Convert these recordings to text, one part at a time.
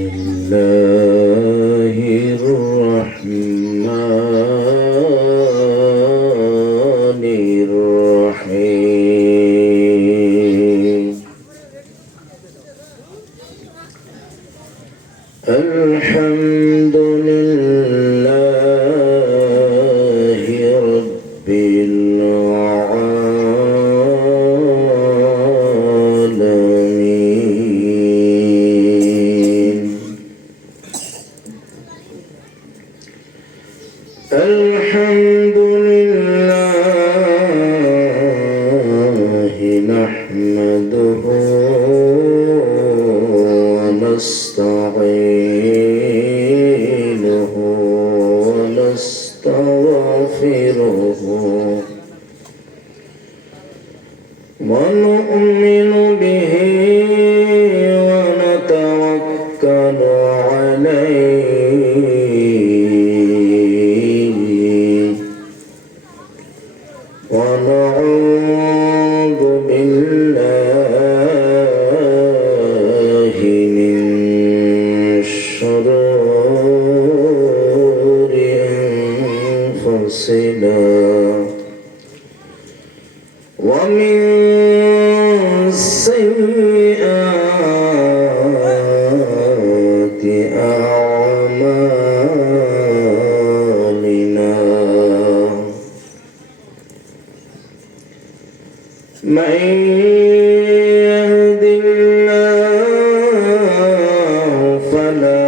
الله الرحمن الرحيم الحمد لله رب العالمين الحمد لله نحمده ونستعينه ونستغفره ونؤمن به ونتوكل عليه ونعوذ بالله من شرور أنفسنا ومن سيئات أعمالنا من يهد الله فلا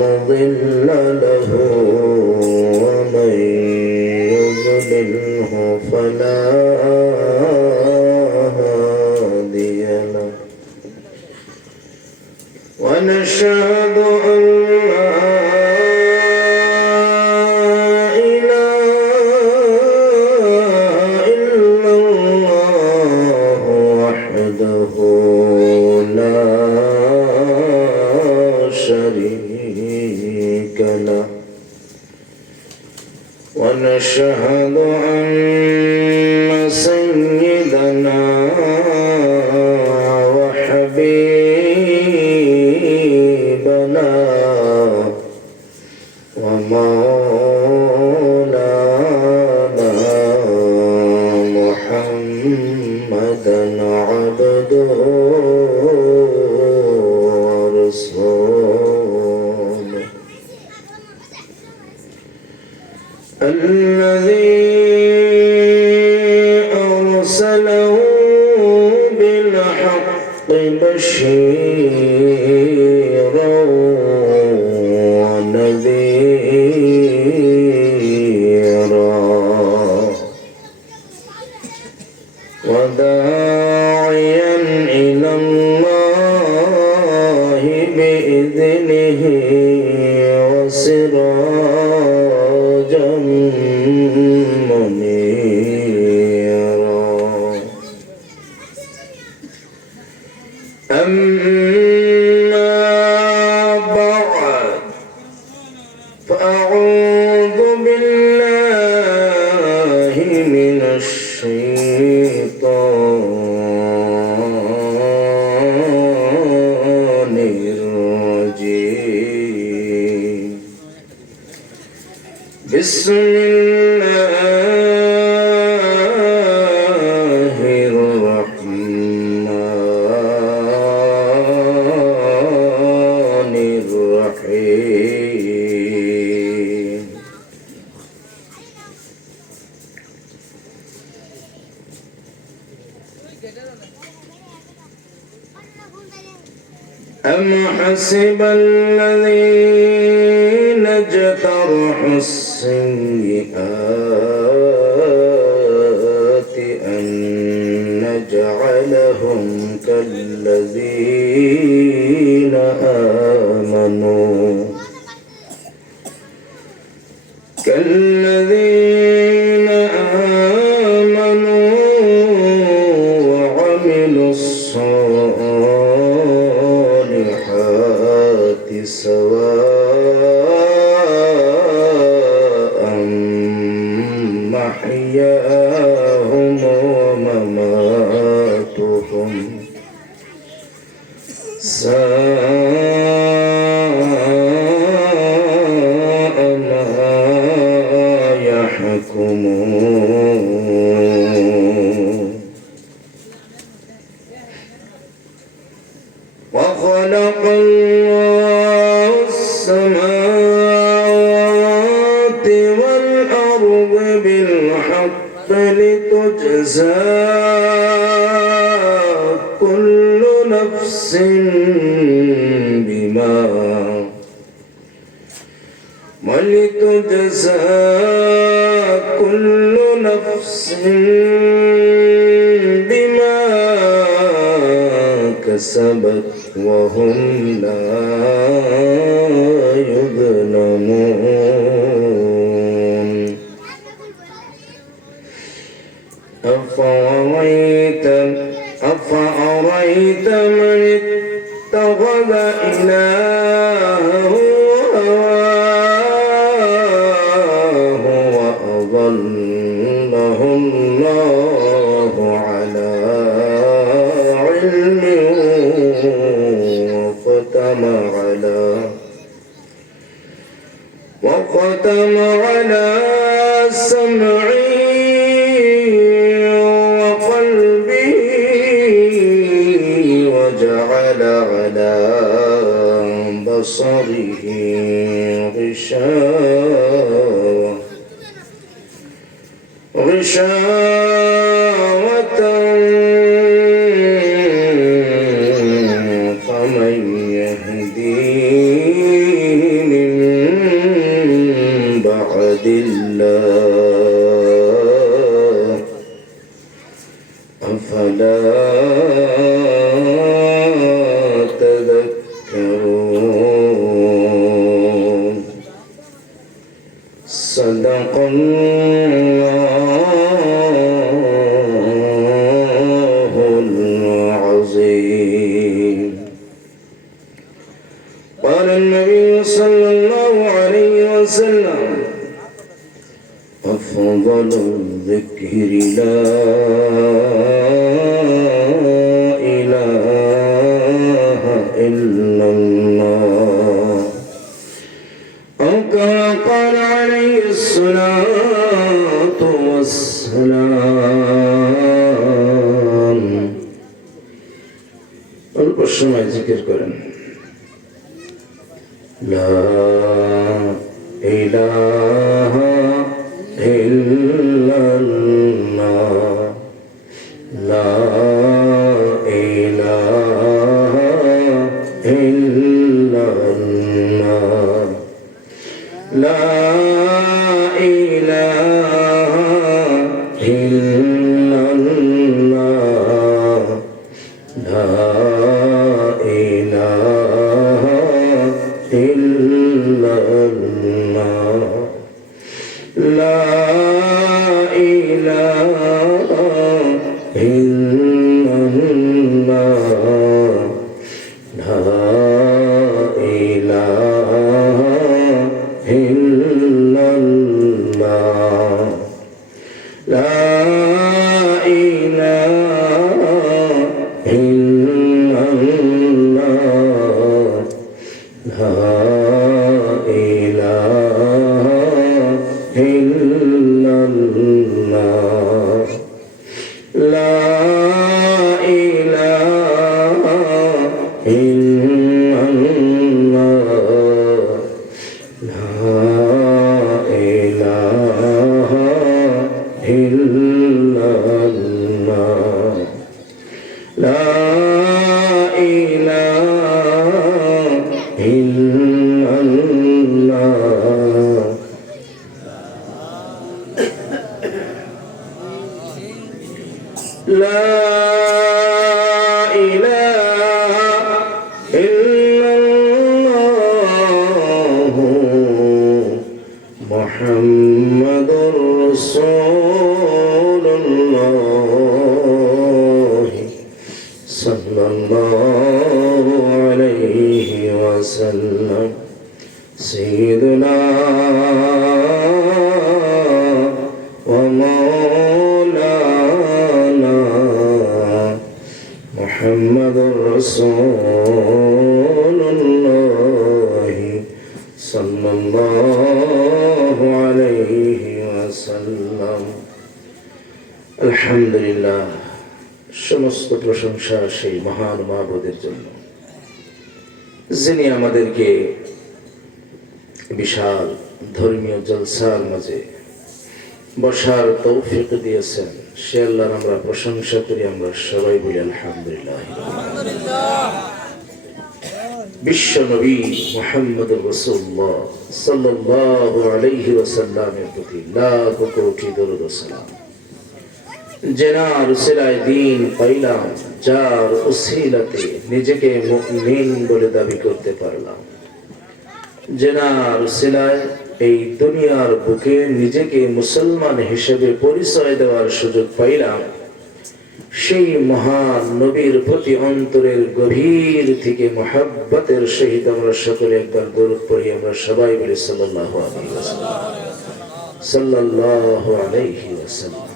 مضل له ومن يضلله فلا هادي له ونشهد أن لا إله إلا الله وحده لا شريك له ونشهد أن سيدنا وحبيبنا ومولانا محمدا عبده ورسوله الذي أرسله بالحق بشيرا ونذيرا وداعيا إلى الله بإذنه وسراجا منيرا أما بعد فأعوذ بالله من الشيطان الرجيم بسم الله الرحمن الرحيم أم حسب الذين اجترحوا السيئات أن نجعلهم كالذين آمنوا وعملوا الصالحات سواء محياهم ومماتهم ساء الأرض بالحق لتجزى كل نفس بما كسبت وهم لا يظلمون أفأريت من اتخذ إلهه هواه وأضله الله على علم وختم على سمعه وقلبه وجعل على بصره غشاوة فمن يهديه من بعد الله أفلا تذكرون صدق الله العظيم. قال النبي صلى الله عليه وسلم أفضل الذكر لا إله إلا الله أو كما قال عليه الصلاة والسلام. অল্প সময় জিকির করেন لا إله إلا الله لا إله إلا الله لا إله إلا الله لا إله إلا الله لا إله إلا الله لا إله إلا الله لا إله إلا الله لا إله إلا الله لا إله إلا الله لا إله إلا الله لا إله إلا الله لا إله إلا الله محمد رسول الله صلى الله عليه وسلم سيدنا ومولانا محمد رسول الله صلى الله عليه وسلم. الحمد لله সমস্ত প্রশংসা সেই মহান মাবুদের জন্য যিনি আমাদেরকে বিশাল ধর্মীয় জলসার মাঝে বসার তৌফিক দিয়েছেন, সে আল্লাহর আমরা প্রশংসা করি। আমরা সবাই বলি আলহামদুলিল্লাহ। বিশ্ব নবী মুহাম্মদুর রাসূলুল্লাহ সাল্লাল্লাহু আলাইহি ওয়াসাল্লামের প্রতি লাখ কোটি দরুদ ও সালাম। যার উসিলায় দ্বীন পাইলাম, যার উসিলাতে নিজেকে মুমিন বলে দাবি করতে পারলাম, যার উসিলায় এই দুনিয়ার বুকে নিজেকে মুসলমান হিসেবে পরিচয় দেওয়ার সুযোগ পাইলাম, সেই মহান নবীর প্রতি অন্তরের গভীর থেকে মুহাব্বতের সহিত আমরা সকলে একবার দরুদ পড়ি। আমরা সবাই বলি সাল্লাল্লাহু আলাইহি ওয়াসাল্লাম, সাল্লাল্লাহু আলাইহি ওয়াসাল্লাম।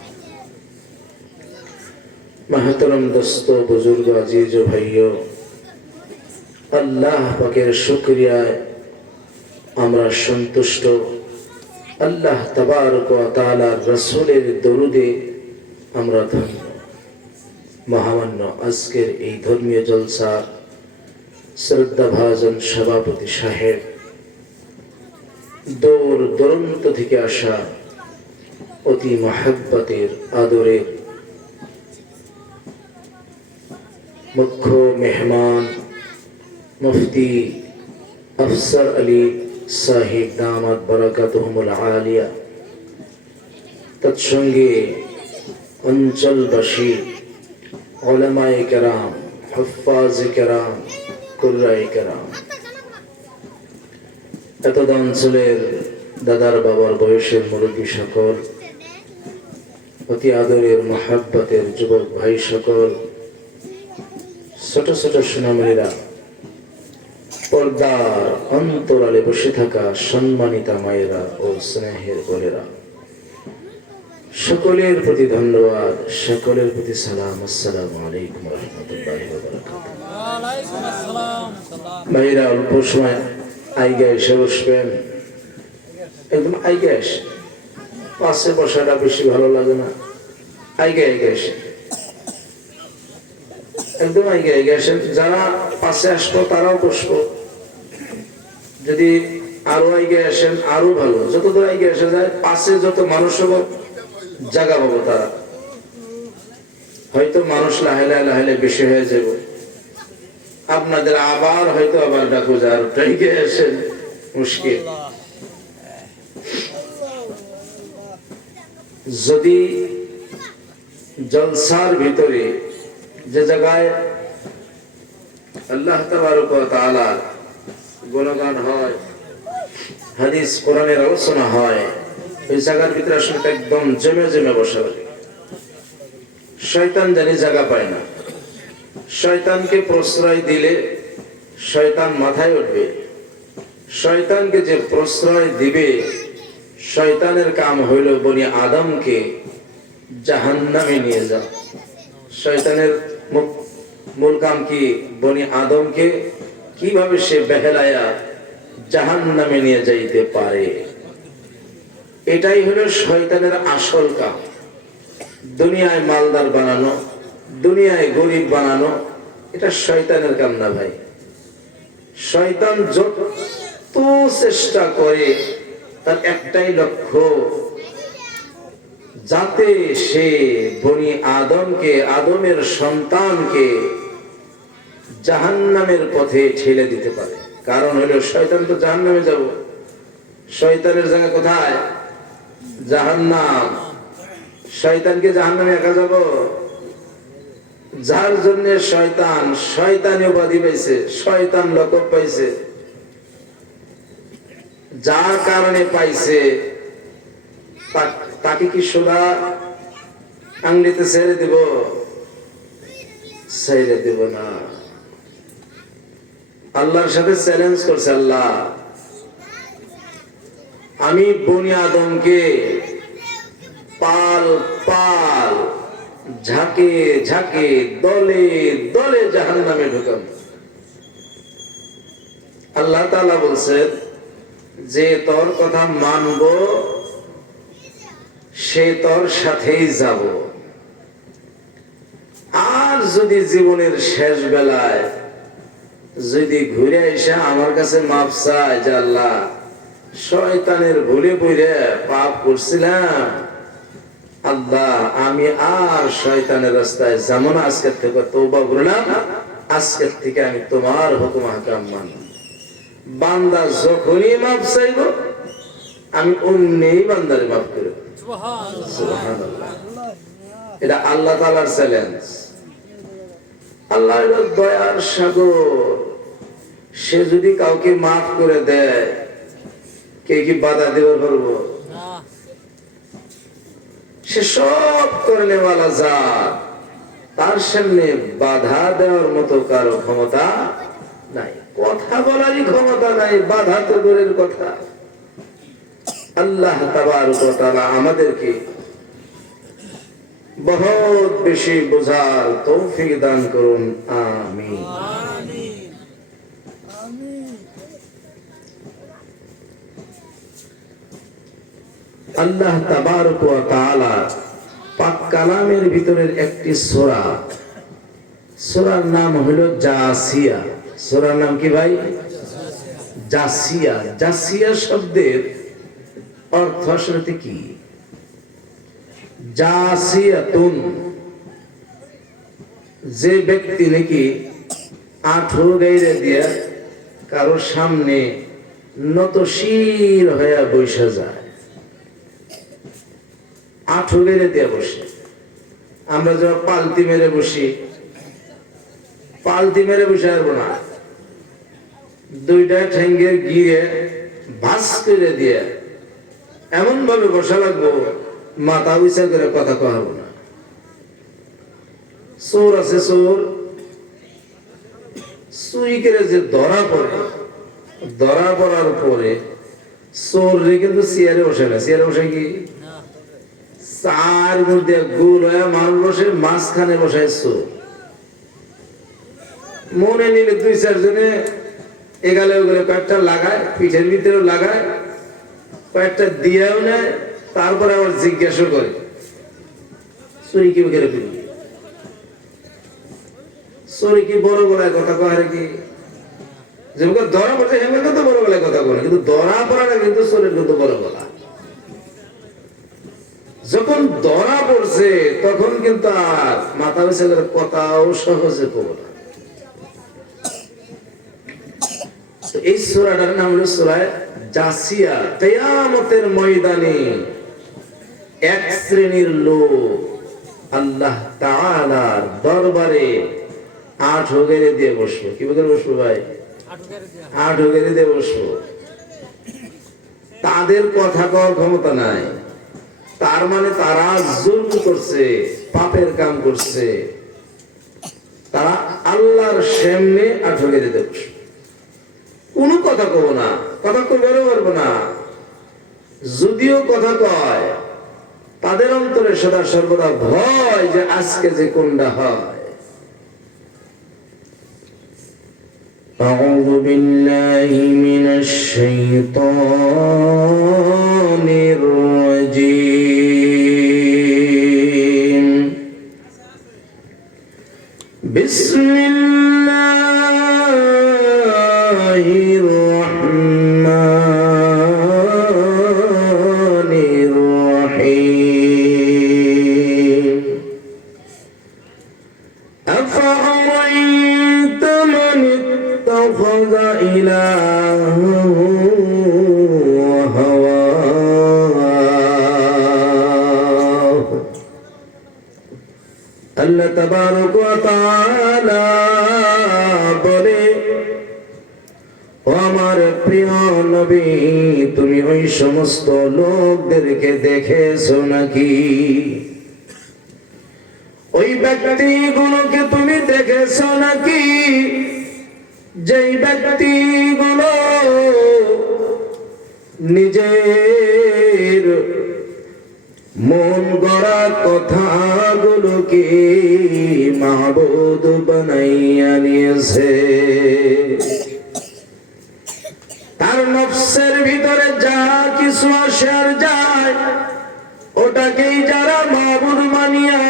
महतरम दोस्तों, बुजुर्ग, अजीज भाइयों, अल्लाह पाकेर शुक्रिया আমরা সন্তুষ্ট। আল্লাহ তাবারক ওয়া তাআলার রাসূলের দরুদে আমরা ধন্য। মহামান্য আজকের এই ধর্মীয় জলসা শ্রদ্ধাভাজন সভাপতি সাহেব, দূর দূরান্ত থেকে আসা অতি মহব্বতের আদরের মুখ্য মেহমান মুফতি আফসার আলী সাহেব দামাত বারাকাতুহুমুল আলিয়া, তৎসঙ্গে অঞ্চলবাসী উলামায়ে কেরাম, হুফাজে কেরাম, কুররায়ে কেরাম, এতদ অঞ্চলের দাদার বাবার বয়সের মুরব্বী সকল, অতি আদরের মহব্বতের যুবক ভাই সকল, ছোট ছোট সোনামণিরা, পর্দার অন্তরালে বসে থাকা সম্মানিতা মায়েরা ও স্নেহের বোনেরা, সকলের প্রতি ধন্যবাদ, সকলের প্রতি সালাম। আসসালামু আলাইকুম ওয়া রাহমাতুল্লাহি ওয়া বারাকাতুহু। ভাইরা, অল্প সময় আইগা এসে বসবেন, একদম আইগা এসে, পাশে বসাটা বেশি ভালো লাগে না, আইগা আইগা এসে, একদম আইগা আইগা আসেন। যারা পাশে আসবো তারাও বসবো, যদি আরো আইগে আসেন আরো ভালো, যত দূর আইগে আসা যায়, পাশে যত মানুষ হবো জায়গা পাবো তারা। হয়তো মানুষ লাহেলা লাহেলে বেশি হয়ে যাব, আপনাদের আবার হয়তো আবার ডাকু যার আইগে আসেন মুশকিল। যদি জলসার ভিতরে যে জায়গায় আল্লাহ তাবারক ওয়া তাআলা গুণগান হয়, হাদিস কোরআনের আলোচনা হয়, ওই জায়গার ভিতরে আসলে একদম জমে জমে বসা লাগে। শয়তান জানি জায়গা পায় না। শয়তানকে প্রশ্রয় দিলে শয়তান মাথায় উঠবে। শয়তানকে যে প্রশ্রয় দিবে, শয়তানের কাম হইল বনি আদমকে জাহান্নামে নিয়ে যাও। শয়তানের মূল কাম কি? বনি আদমকে কিভাবে সে বেহেলায়া জাহান্নামে নিয়ে যাইতে পারে, এটাই হলো শয়তানের আসল কাম। দুনিয়ায় মালদার বানানো, দুনিয়ায় গরিব বানানো, এটা শয়তানের কাম না ভাই। শয়তান যত চেষ্টা করে তার একটাই লক্ষ্য, যাতে সে বনি আদমকে, আদমের সন্তানকে জাহান্নামের পথে ঠেলে দিতে পারে। কারণ হলো শয়তান তো জাহান্নামে যাব, শয়তানের জায়গা কোথায়? জাহান্নাম। শয়তানকে জাহান্নামে একা যাব? যার জন্য শয়তান শয়তানি উপাধি পাইছে, শয়তান লকব পাইছে, যার কারণে পাইছে, তাকে কি সোজা আঙ্গুলিতে ছেড়ে দেব? ছেড়ে দেব না। আল্লাহর সাথে চ্যালেঞ্জ করছে, আল্লাহ আমি বনি আদমকে পাল পাল, ঝাঁকে ঝাঁকে, দলে দলে জাহান্নামে ঢুকাম। আল্লাহ তাআলা বলছেন যে তোর কথা মানব সে তোর সাথেই যাব। আর যদি জীবনের শেষ বেলায় যদি ঘুরে এসে আমার কাছে মাপ চায় যে আল্লাহ শয়তানের ভুলে পড়ে পাপ করছিলাম, আল্লাহ আমি আর শয়তানের রাস্তায় যাব না, আজকের থেকে তওবা করলাম, আজকের থেকে আমি তোমার হুকুম আহকাম মানব। বান্দা যখনই মাফ চাইব আমি অমনি বান্দারে মাফ করে দেব। সুবহানাল্লাহ। এটা আল্লাহ তাআলার চ্যালেঞ্জ। আল্লাহ হলো দয়ার সাগর। সে যদি কাউকে মাফ করে দেয়, কে কি বাধা দেবে পারবো? সে সব করে নেওয়ালা জাত, তার সামনে বাধা দেওয়ার মতো কারো ক্ষমতা নাই, কথা বলারই ক্ষমতা নাই, বাধা তো দূরের কথা। আল্লাহ তাবারক ওয়া তাআলা আমাদেরকে বহুত বেশি বোঝার তৌফিক দান করুন, আমিন। আল্লাহ তাবারক ওয়া তাআলা পাক কালামের ভিতরের একটি সূরা, সূরার নাম হলো জাসিয়া। সূরার নাম কি ভাই? জাসিয়া। জাসিয়া শব্দের অর্থ আসলে কি? জাসিয়াতুন, যে ব্যক্তি নাকি আঁঠু গাইরে দিয়া কারো সামনে নতশির হয়ে বসে যায়, আঁঠু গেড়ে দিয়ে বসে। আমরা যখন পালতি মেরে বসি, পালতি মেরে বসে আসবো না, দুইটা ঠেঙ্গের গিয়ে ভাস করে দিয়ে এমন ভাবে বসা লাগবো, মাথা উঁচা করে কথা কহাবো না। চোর আছে, চোর চুরি করে যে ধরা পড়ে, ধরা পড়ার পরে চোর রে কিন্তু চেয়ারে বসে না, চেয়ারে বসে কি চার মধ্যে গোল হয়ে মানুষ বসে, মাঝখানে বসায় চোর। মনে নিলে দুই চারজনে এগালে ওগুলো কয়েকটা লাগায়, পিঠের ভিতরেও লাগায়, কয়েকটা দিয়েও নেয়, তারপরে আবার জিজ্ঞাসা করে চুরি কি করে ফেলবি? চুরি কি বড় গলায় কথা কয় কি? যে ধরা পড়ছে হেমে কিন্তু বড় গলায় কথা বলে, কিন্তু ধরা পড়াটা কিন্তু চোরের কিন্তু বড় গলা। যখন ধরা পড়ছে তখন কিন্তু আর মাথা বেছে কথাও সহজে পড়ে না। এই সূরাটার নাম হলো সূরা জাসিয়া। কিয়ামতের ময়দানে এক শ্রেণীর লোক আল্লাহ তাআলার দরবারে আঁঠু গেড়ে দিয়ে বসবো। কি বলে বসবো ভাই? আঁঠু গেড়ে দিয়ে বসবো। তাদের কথা কওয়ার ক্ষমতা নাই, তার মানে তারা জুলম করছে, পাপের কাম করছে, তারা আল্লাহর সামনে আঁঠু গেড়ে দিয়ে বসবে। কোনো কথা কব না, কথা কইবারও পারবো না। যদিও কথা কয়, তাদের অন্তরে সদা সর্বদা ভয় যে আজকে যে কোনটা হয়। আউযু বিল্লাহি মিনাশ শাইতানির রাজীম। বিসমিল্লাহির রাহমানির রাহিম। আফারাইতা মান ইত্তাখাযা ইলাহাহু হাওয়াহু। আল্লাহ তাবারক ওয়া তাআলা বলে, ও আমার প্রিয় নবী, তুমি ওই সমস্ত লোকদেরকে দেখেছো নাকি? ওই ব্যক্তিগুলোকে তুমি দেখেছো নাকি যেই ব্যক্তিগুলো নিজের মন গড়া কথাগুলোকে মাহবুদ বানাইয়া নিয়েছে? তার নফসের ভিতরে যা কিছু আসে আর যায়, ওটাকেই যারা মাহবুদ মানিয়া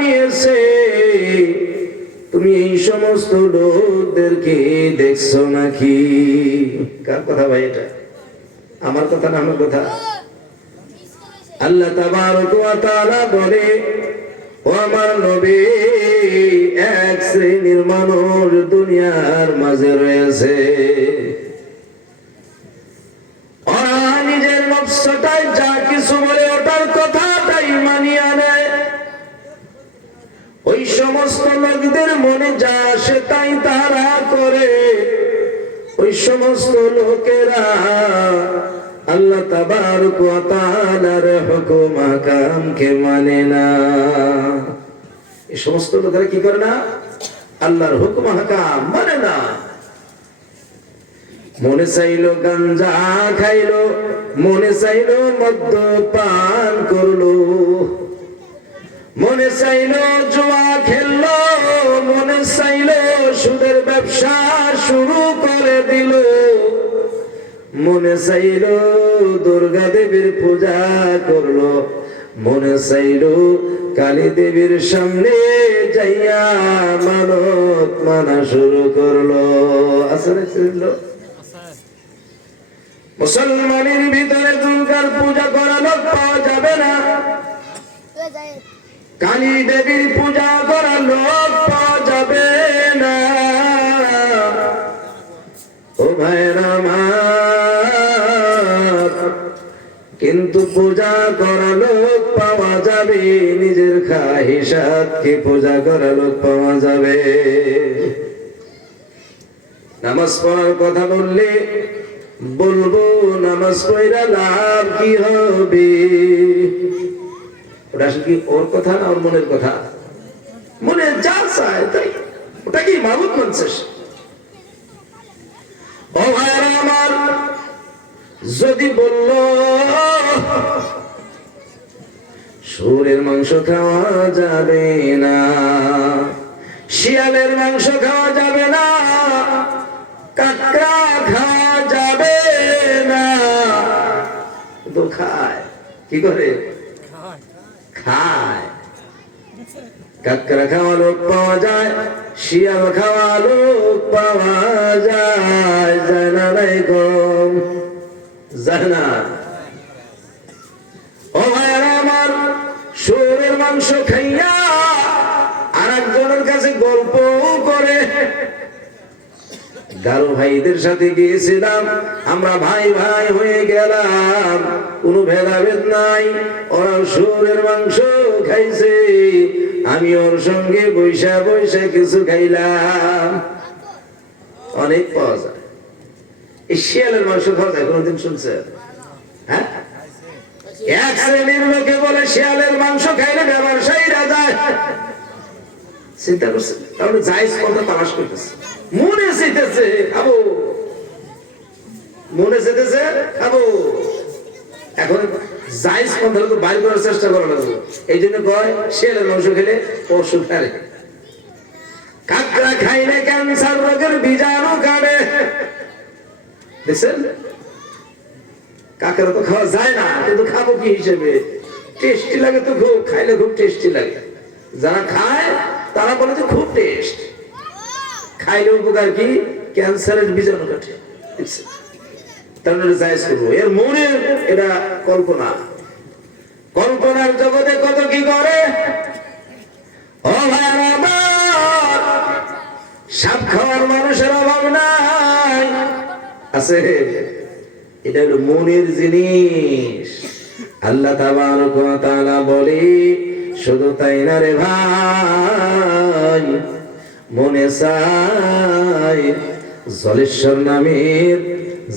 নিয়েছে, তুমি এই সমস্ত লোকদেরকে দেখছো নাকি? কার কথা ভাই এটা? আমার কথা না আমার কথা? আল্লাহ তাবারক ওয়া তাআলা বলে, ও আমার নবী, এক শ্রেণীর মানুষ দুনিয়ার মাঝে রয়েছে, ওরা নিজের নফসটাই যা কিছু বলে ওটার কথাটাই মানিয়ে নেয়। ওই সমস্ত লোকদের মনে যা আসে তাই তারা করে। ওই সমস্ত লোকেরা আল্লাহ তাবারক ওয়া তাআলার হুকুম আহকামকে মানে না। এই সমস্ত লোকেরা কি করে না? আল্লাহর হুকুম আহকাম মানে না। মনে চাইলো গাঞ্জা খাইলো, মনে চাইলো মদ্যপান করলো, মনে চাইলো জুয়া খেললো, মনে চাইলো সুদের ব্যবসা শুরু করে দিল, মনে চাইলো দুর্গা দেবীর পূজা করলো, মনে চাইলো কালী দেবীর সামনে যাইয়া মানত মানা শুরু করলো। আসলে ছিল মুসলমানের ভিতরে দুর্গার পূজা করা লোক পাওয়া যাবে না, কালী দেবীর পূজা করা লোক পাওয়া যাবে না। ও ভাইরা আমার, কিন্তু পূজা করা লোক পাওয়া যাবে, নিজের খাহিসাতকে পূজা করা লোক পাওয়া যাবে। নামাজ পড়ার কথা বললে বলবো, নামাজ পড়া লাভ কি হবে? ওটা কি ওর কথা না ওর মনের কথা? মনে যা চায় তাই, ওটা কি মাবুদ মানছে? ও ভাইরা আমার, যদি বলল শুয়োরের মাংস খাওয়া যাবে না, শিয়ালের মাংস খাওয়া যাবে না, কাকড়া খাওয়া যাবে না, তো খায়। কি করে খায়? কাকড়া খাওয়া লোক পাওয়া যায়, শিয়াল খাওয়া লোক পাওয়া যায়, যায় না? নাই কম যায় না? ও ভাইরা আমার, শুয়োরের মাংস খাইয়া আর একজনের কাছে গল্প করে। গারো ভাইদের সাথে গিয়েছিলাম, আমরা ভাই ভাই হয়ে গেলাম, কোনো ভেদাভেদ নাই। ওরা শুয়োরের মাংস খাইছে, আমি ওর সঙ্গে বৈশা বৈশা কিছু খাইলাম। অনেক পাওয়া যায়। এই শিয়ালের মাংস খাওয়া যায়, কোনদিন শুনছেন? হ্যাঁ, এক শ্রেণীর লোকে বলে শিয়ালের মাংস খাইলে ব্যবসায়ীরা যায়। চিন্তা করছে, তাহলে জায়েজ কথা তালাশ করতেছে, মনে চেতেছে খাবো, মনে চেতেছে খাবো। এখন জায়েজ কথা তো বাইর করার চেষ্টা করা লাগবে। এই জন্য কয় শিয়ালের মাংস খেলে অসুখ হারে। কাকড়া খাইলে ক্যান্সার রোগের বীজাণু কাটে। দেখছেন, কাকড়া তো খাওয়া যায় না, কিন্তু খাবো কি হিসেবে? টেস্টি লাগে তো খুব, খাইলে খুব টেস্টি লাগে। যারা খায় তারা বলে যে খুব টেস্ট, খাইলে উপকার কি? ক্যান্সারের বীজাণু কাটে। তাহলে জায়েজ করবো। এর মনে এটা কল্পনা, কল্পনার জগতে কত কি করে। ও ভাইরা আমার, সাপ খাওয়ার মানুষের অভাব নাই, আছে। এটা হলো মনের জিনিস। আল্লাহ তাবারক ওয়া তাআলা বলে, শুধু তাই না রে ভাই, মনে চাই জলেশ্বর নামের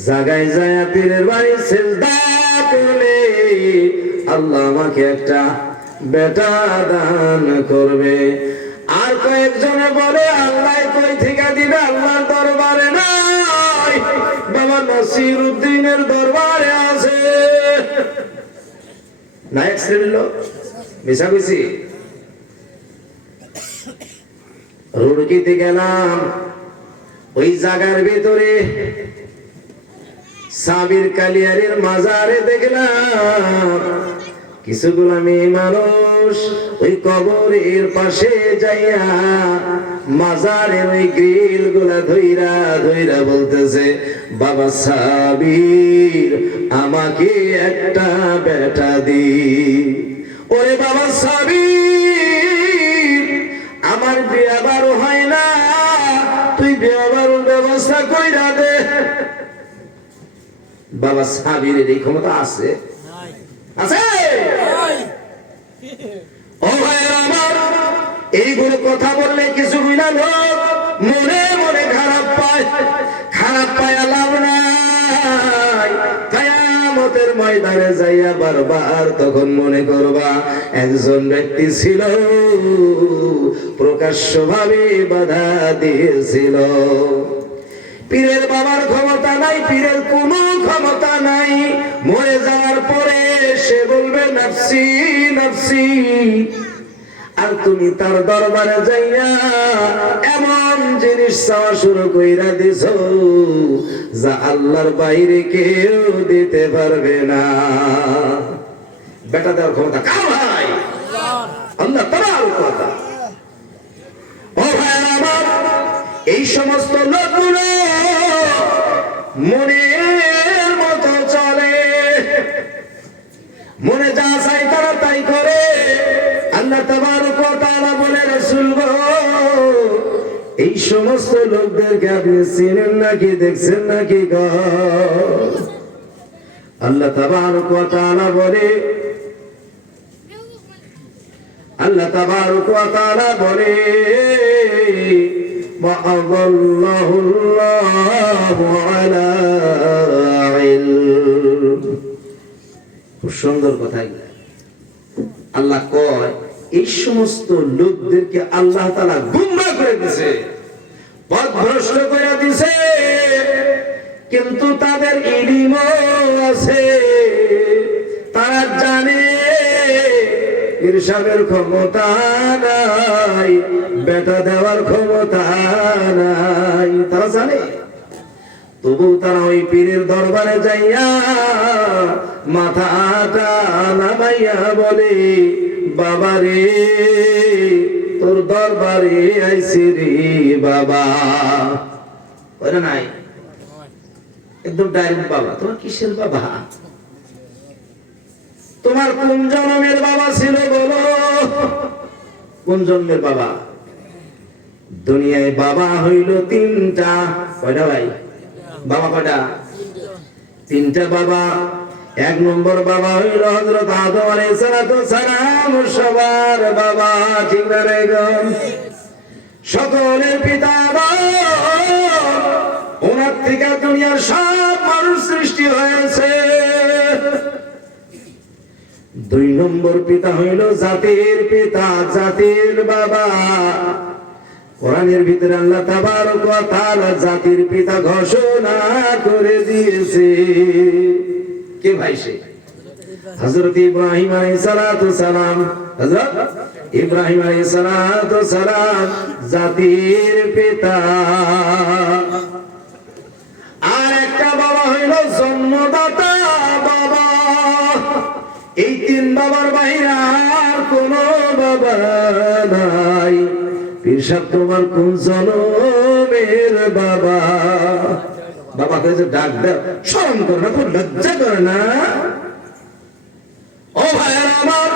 জায়গায় যায় পীরের বাড়ি সিজদা করলে আল্লাহ আমাকে একটা বেটা দান করবে। আর কয়েকজনে বলে আল্লাহ কই থেকে দিবে, আল্লাহর দরবারে নাই, বাবা নাসির উদ্দিনের দরবারে আছে। না এক শ্রেণীর লোক মিশা কইছি। রুড়কিতে গেলাম, ওই জায়গার ভিতরে সাবির কালিয়ারের মাজারে দেখলাম কিছু গোলামি মানুষ ওই কবরের পাশে যাইয়া মাজারের ওই গ্রিল গুলা ধইরা ধইরা বলতেছে, বাবা সাবির আমাকে একটা বেটা দি। ওরে বাবা সাবির আমার বিয়ে বারো হয় না, তুই বিয়ে বারোর ব্যবস্থা কইরা দে। বাবা সাবিরের এই ক্ষমতা আছে? আছে? ও ভাইয়ের আমার, এইগুলো কথা বললে কিছু না, লোক মনে মনে খারাপ পায়, খারাপ পায় লাভ নাই। কিয়ামতের ময়দানে যাইয়া বারবার তখন মনে করবা একজন ব্যক্তি ছিল প্রকাশ্যভাবে বাধা দিয়েছিল। পীরের বাবার ক্ষমতা নাই, পীরের কোনো ক্ষমতা নাই। মরে যাওয়ার পরে সে বলবে নাফসি নাফসি, আর তুমি তার দরবারে যাইয়া এমন জিনিস চাওয়া শুরু কইরা দিছো যা আল্লাহর বাইরে কেউ দিতে পারবে না। বেটা দেওয়ার ক্ষমতা কার ভাই? আল্লাহ তাআলার কথা। ও ভাইরা আমার, এই সমস্ত লোকগুলো মনের মতো চলে, মনে যা চাই তারা তাই করে। আল্লাহ তাবারক ওয়া তাআলা বলে, রাসূল গো, এই সমস্ত লোকদেরকে আপনি চিনেন নাকি, দেখছেন নাকি গো? আল্লাহ তাবারক ওয়া তাআলা বলে, আল্লাহ তাবারক ওয়া তাআলা বলে, খুব সুন্দর কথা। আল্লাহ কয় এই সমস্ত লোকদেরকে আল্লাহ তাআলা গুমরাহ করে দিয়েছে, পথভ্রষ্ট করে দিয়েছে, কিন্তু তাদের ইলম আছে, তারা জানে ইরশাদের ক্ষমতা নাই, বেটা দেওয়ার ক্ষমতা নাই, তারা জানে। তবু তারা ওই পীরের দরবারে যাইয়া মাথাটা নামাইয়া বলে, বাবা রে তোর দরবারে আইছি রে বাবা। ওরা নাই একদম ডাইরেক্ট, বাবা তোমার কিসের বাবা? তোমার কোন জন্মের বাবা ছিল বলো? কোন জন্মের বাবা? দুনিয়ায় বাবা হইল তিনটা। কয়টা ভাই? বাবা কয়টা? তিনটা বাবা। এক নম্বর বাবা হইল হযরত আদম আলাইহিস সালাম, সবার বাবা, ঠিক না রে গো? সকলের পিতা আদম, ওনার থেকে দুনিয়ার সব মানুষ সৃষ্টি হয়েছে। দুই নম্বর পিতা হইল জাতির পিতা, জাতির বাবা। কোরআনের ভিতরে আল্লাহ তাবারক ওয়া তাআলা জাতির পিতা ঘোষণা করে দিয়েছে। কে ভাই সে? হযরত ইব্রাহিম আলাইহিস সালাম। হযরত ইব্রাহিম আলাইহিস সালাম জাতির পিতা। আর একটা বাবা হইল জন্মদাতা বাবা। এই তিন বাবার বাইরে আর কোন বাবা নাই। পীর সাহেব তোমার কোন জন্মের বাবা? বাবা কে ডাক দাও, শরম করে না, খুব লজ্জা করে না? ও ভাইয়ের আমার,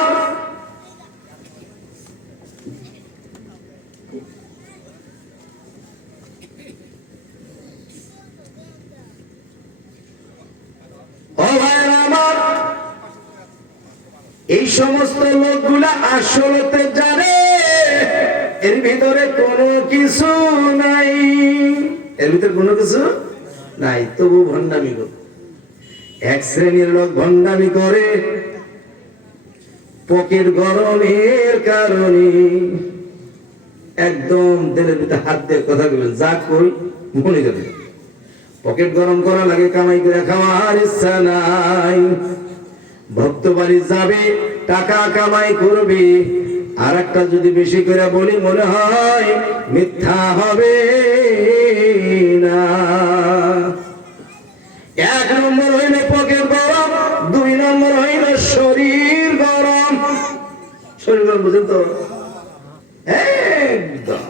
ও ভাইয়ের আমার, এই সমস্ত লোকগুলা আসলতে জানে এর ভিতরে কোনো কিছু নাই, এর ভিতরে কোনো কিছু নাই, তবু ভণ্ডামি করে। এক শ্রেণীর লোক ভণ্ডামি করে পকেট গরমের কারণে। একদম দিলের ভিতরে হাত দিয়ে কথা বলবেন, যা কই মনে যাবে। পকেট গরম করা লাগে, কামাই করে খাওয়ার ইচ্ছা নাই। ভক্ত বাড়ি যাবে, টাকা কামাই করবে, আর একটা যদি বেশি করে বলি মনে হয় মিথ্যা হবে না। এক নম্বর হইলে পকেট গরম, দুই নম্বর হইলে শরীর গরম। শরীর গরম বুঝেন তো? একদম।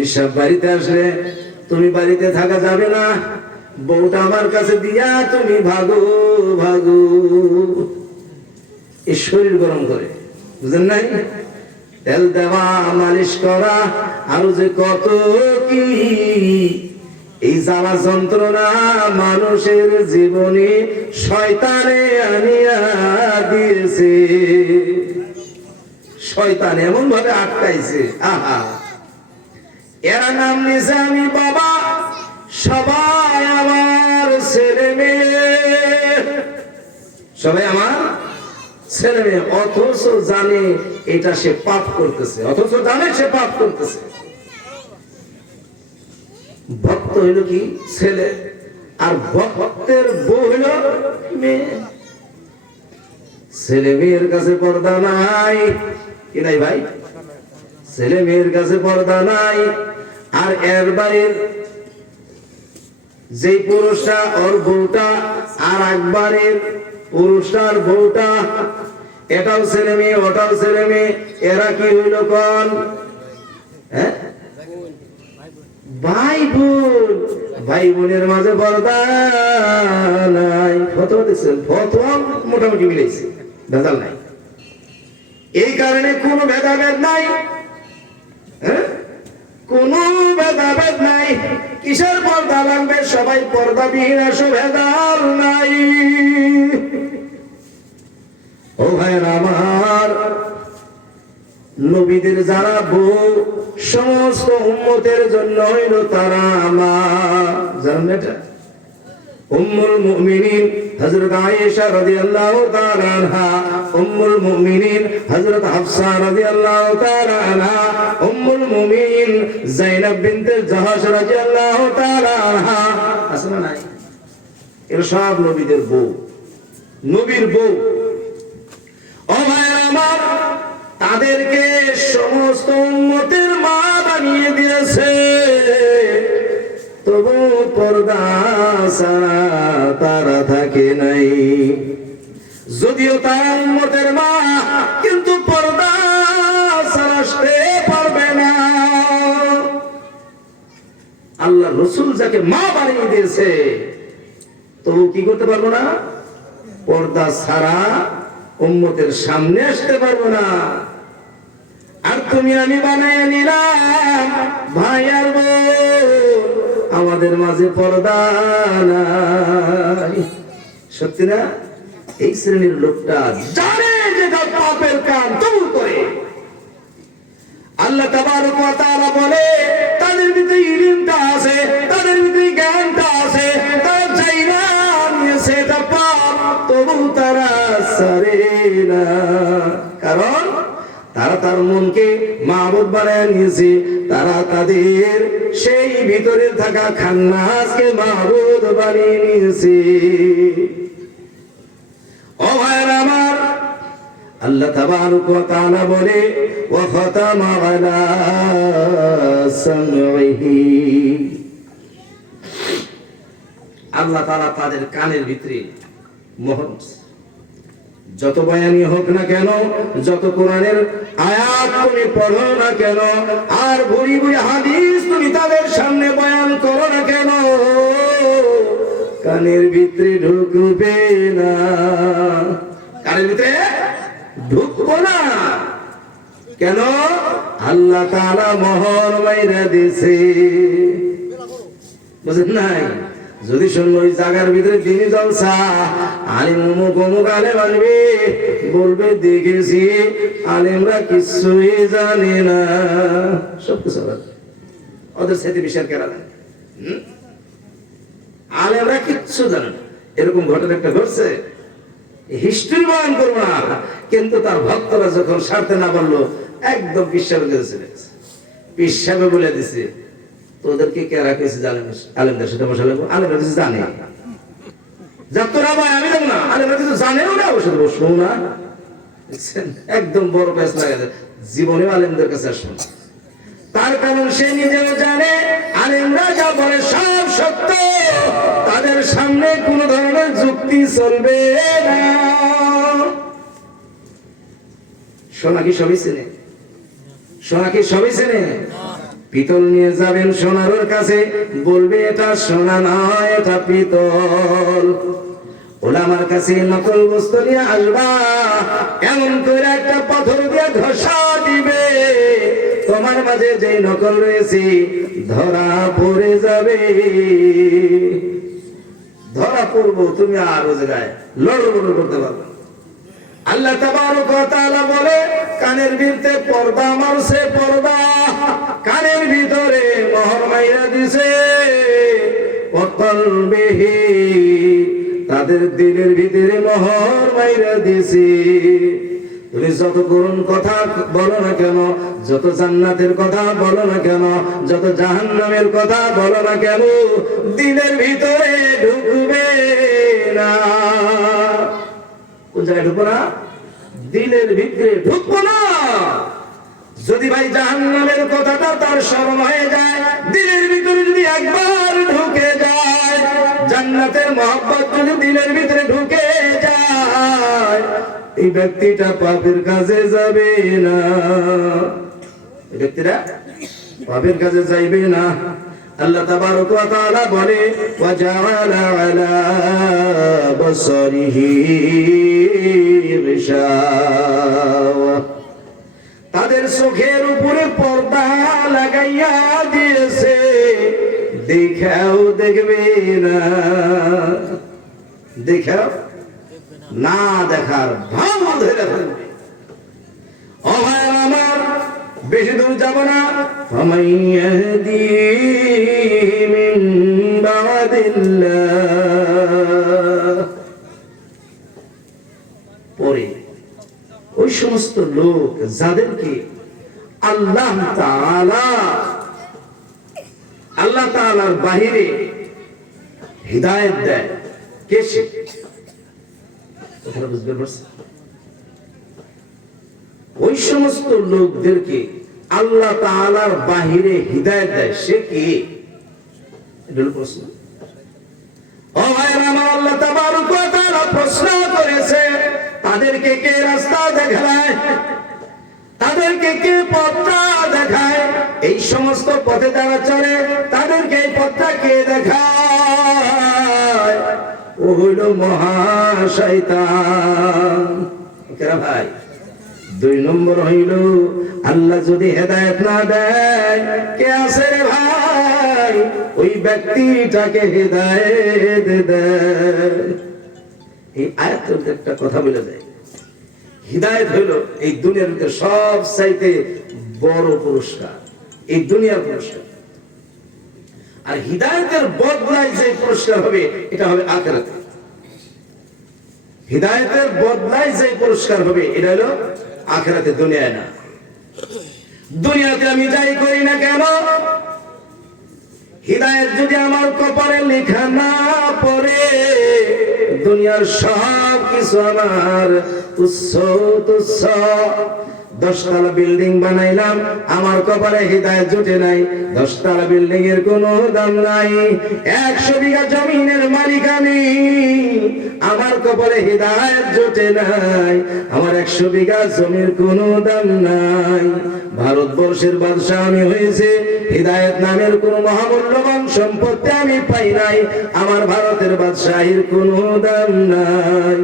এসব বাড়িতে আসলে তুমি বাড়িতে থাকা যাবে না, বউটা আমার কাছে দিয়া তুমি ভাগো ভাগো। এই শরীর গরম করে, বুঝলেন নাই? তেল দেওয়া, মালিশ করা, আরো যে কত কি, এই জ্বালা যন্ত্রণা মানুষের জীবনে শয়তানে আনিয়া দিয়েছে। শয়তান এমন ভাবে আটকাইছে, আহা। এরা নাম নিছে আমি বাবা, সবাই আমার ছেলে মেয়ে, সবাই আমার ছেলে মেয়ে, অথচ জানে এটা সে পাপ করতেছে, অথচ জানে সে পাপ করতেছে। ভক্ত হইল কি ছেলে, আর ভক্তের বউ হইল মেয়ে। ছেলে মেয়ের কাছে পর্দা নাই, কি নাই ভাই? ছেলে মেয়ের কাছে পর্দা নাই। আর এর বাড়ির যে পুরুষটা ওর বউটা, আর একবারের পুরুষটার বউটা, এটাও ছেলে মেয়ে ওটাও ছেলে মেয়ে, এরা কি হইল কোন? হ্যাঁ, ভাই বোন। ভাই বোনের মাঝে পর্দা নাই। ফতোয়া দিচ্ছেন, ফতোয়া মোটামুটি মিলেছে, ভেজাল নাই। এই কারণে কোনো ভেদাভেদ নাই, কোন ভেদাভেদ নাই। কিসের পর্দা লাগবে? সবাই পর্দাবিহীন, আসো ভেদাল নাই। ও ভাইরা আমার, নবীদের যারা বউ, সমস্ত উম্মতের জন্য হইল তারা মা। জানেন এটা? উম্মুল মুমিনিন হযরত আয়েশা রাদিয়াল্লাহু তাআলা আনহা, উম্মুল মুমিনিন হযরত হাফসা রাদিয়াল্লাহু তাআলা আনহা, উম্মুল মুমিনিন যায়েনব বিনতে জাহাশ রাদিয়াল্লাহু তাআলা আনহা, আসলে নাই? এরা সব নবীদের বউ, নবীর বউ। ও ভাইরা আমার, তাদেরকে সমস্ত উম্মতের মা বানিয়ে দিয়েছে, তবু পর্দা ছাড়া তারা থাকে নাই। যদিও তারা উম্মতের মা, কিন্তু পর্দা ছাড়া আসতে পারবে না। আল্লাহ রসুল যাকে মা বানিয়ে দিয়েছে, তবু কি করতে পারবো না? পর্দা ছাড়া উম্মতের সামনে আসতে পারবো না। আর তুমি আমি বানায় নিলাম ভাই আর বোন, আমাদের মাঝে পর্দা নাই। সত্যি না? এই শ্রেণীর লোকটা জানে যে তার পাপের কাম তবু করে। আল্লাহ তাবারক ওয়া তাআলা বলে, তাদের ভিতরে ইলমটা আছে, তাদের ভিতরে জ্ঞানটা আছে, তারা চাই না নিয়েছে এটা পাপ, তবু তারা ছাড়ে না। কারণ তারা তার মনকে মাবুদ বানায় নিয়েছে, তারা তাদের সেই ভিতরে থাকা খান্নাসকে মাবুদ বানিয়ে নিয়েছে। ও ভাইরা আমার, আল্লাহ তাবারক ওয়া তাআলা বলে, ওয়া খাতামা আলা সামঈহি, আল্লাহ তাআলা তাদের কানের ভিতরে মোহর, যত বয়ানি হোক না কেন, যত কোরআনের আয়াত তুমি পড়ো না কেন, আর ভুরি ভুরি হাদিস তুমি তাদের সামনে বয়ান করো না কেন, কানের ভিতরে ঢুকবে না, কানের ভিতরে ঢুকবো না। কেন? আল্লাহ তাআলা মোহর মাইরা দিয়েছে, বুঝেন নাই? যদি শুনলো ওই জায়গার ভিতরে দিনই জলসা, আলিম অমুক অমুক আলেম আসবে, বলবে দেখেছি আলেমরা কিছুই জানে না, সব কিছু ওদের সাথে বিশাল কেরা জানে, আলেমরা কিচ্ছু জানে না। এরকম ঘটনা একটা ঘটছে, হিস্ট্রি বয়ান করবো না, কিন্তু তার ভক্তরা যখন সারতে না পারলো, একদম পিসাবের কাছে চলে গেছে, পিসাবে বলে দিছে, তোদেরকে কেরা কিছু জানে, আলেমদের সাথে বসে লাগবো, আলেমরা কিছু জানে যাত্রা ভাই, আমি জানি না, আলেমরা কিছু জানেও না, ওর সাথে বসবো না। একদম বড় প্যাস লাগে, জীবনেও আলেমদের কাছে আসবো না। তার কারণ সে নিজেও জানে আলেমরা যা বলে সব সত্য, তাদের সামনে কোন ধরনের যুক্তি চলবে না। সোনা কি সবই চেনে? সোনা কি সবই চেনে? পিতল নিয়ে যাবেন সোনার কাছে, বলবে এটা সোনা নয়, এটা পিতল। ওলামার কাছে নকল বস্তু নিয়ে আসবা, এমন করে একটা পাথর দিয়ে ঘষা দিবে, তোমার মাঝে যে নকল রয়েছে ধরা পড়ে যাবে। ধরা পড়বো, তুমি আর ও জায়গায় লড়বড় করতে পারবে। আল্লাহ তাবারক ওয়া তাআলা বলে, কানের ভিতরে পর্দা মারছে, পর্দা কানের ভিতরে মোহর মাইরা দিছে, ওয়াকলবিহি তাদের দিলের ভিতরে মোহর মাইরা দিছে। তুমি যত করুণ কথা বলো না কেন, যত জান্নাতের কথা বলো না কেন, যত জাহান্নামের কথা বলো না কেন, দিলের ভিতরে ঢুকবে না। কোন জায়গায় ঢুকবো না? দিলের ভিতরে ঢুকবো না। যদি ভাই জাহান্নামের কথাটা তার স্মরণ হয়ে যায়, দিলের ভিতরে যদি একবার ঢুকে যায়, জান্নাতের মহব্বত যদি দিলের ভিতরে ঢুকে যায়, এই ব্যক্তিটা পাপের কাজে যাবে না। এই ব্যক্তিরা পাপের কাজে যাইবে না। আল্লাহ তাবারক ওয়া তাআলা বলে, ওয়া জাআলা আলা বাসারিহি গিশাওয়া, তাদের চোখের উপরে পর্দা লাগাইয়া দিয়েছে, দেখাও দেখবে না। দেখাও না দেখার ভাব ধরে ফেলবে। ও ভাই আমার, বেশি দূর যাব না। ফামাইয়াহদি মিন বাদিল্লাহ, পরে ওই সমস্ত লোক যাদেরকে আল্লাহ তাআলার বাহিরে হিদায়াত দেয়, কে সে? কথাটা বুঝতে পারছেন? ওই সমস্ত লোকদেরকে আল্লাহ তাআলার বাহিরে হিদায়াত দেয়, সে কি? এটা হলো প্রশ্ন। ও ভাইরা আমার, আল্লাহ তাবারক ওয়া তাআলা প্রশ্ন করেছে, তাদেরকে কে রাস্তা দেখায়, তাদেরকে কে পথটা দেখায়? এই সমস্ত পথে যারা চলে তাদেরকে এই পথটা কে দেখায়? ও হইল মহা শয়তান। কেরা ভাই? 2 নম্বর হইল, আল্লাহ যদি হেদায়েত না দেয়, কে আছে রে ভাই? ওই ব্যক্তিটাকে হেদায়েত দেয়। এই আয়াতের একটা কথা বলে যায়, হিদায়াত হইল এই দুনিয়ার ভিতরে সবচাইতে বড় পুরস্কার, এই দুনিয়ার পুরস্কার। আর হিদায়াতের বদলায় যে পুরস্কার হবে, এটা হবে আখিরাতে। হিদায়াতের বদলায় যে পুরস্কার হবে, এটা হলো আখিরাতে, দুনিয়ায় না। দুনিয়াতে আমি যাই করি না কেন, হিদায়াত যদি আমার কপালে লেখা না পড়ে, দুনিয়ার সব কিছু আমার তুচ্ছ তুচ্ছ। 10 তলা বিল্ডিং বানাইলাম, আমার কপালে হিদায়াত জুটে নাই, 10 তলা বিল্ডিং এর কোনো দাম নাই। 100 বিঘা জমিনের মালিক আমি, আমার কপালে হিদায়াত জুটে নাই, আমার 100 বিঘা জমির কোনো দাম নাই। ভারতবর্ষের বাদশা আমি হয়েছে, হিদায়াত নামের কোন মহামূল্যবান সম্পত্তি আমি পাই নাই, আমার ভারতের বাদশাহীর কোনো দাম নাই।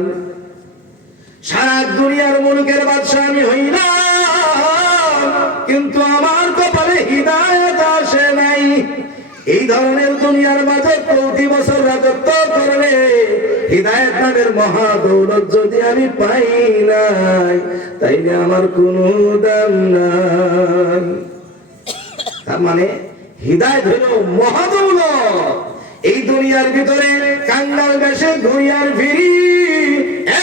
সারা দুনিয়ার মুলুকের বাদশা আমি হইলাম, কিন্তু আমার কপালে হিদায়াত আসে নাই। এই ধরনের দুনিয়ার মাঝে প্রতি বছর রাজত্ব করলে হিদায়াত নামের মহা দৌলত যদি আমি পাই নাই, তাইলে আমার কোনো দাম নাই। তার মানে হিদায়াত হলো মহা দৌলত। এই দুনিয়ার ভিতরে কাঙ্গাল বেশে ঘুরিয়ার ফিরি,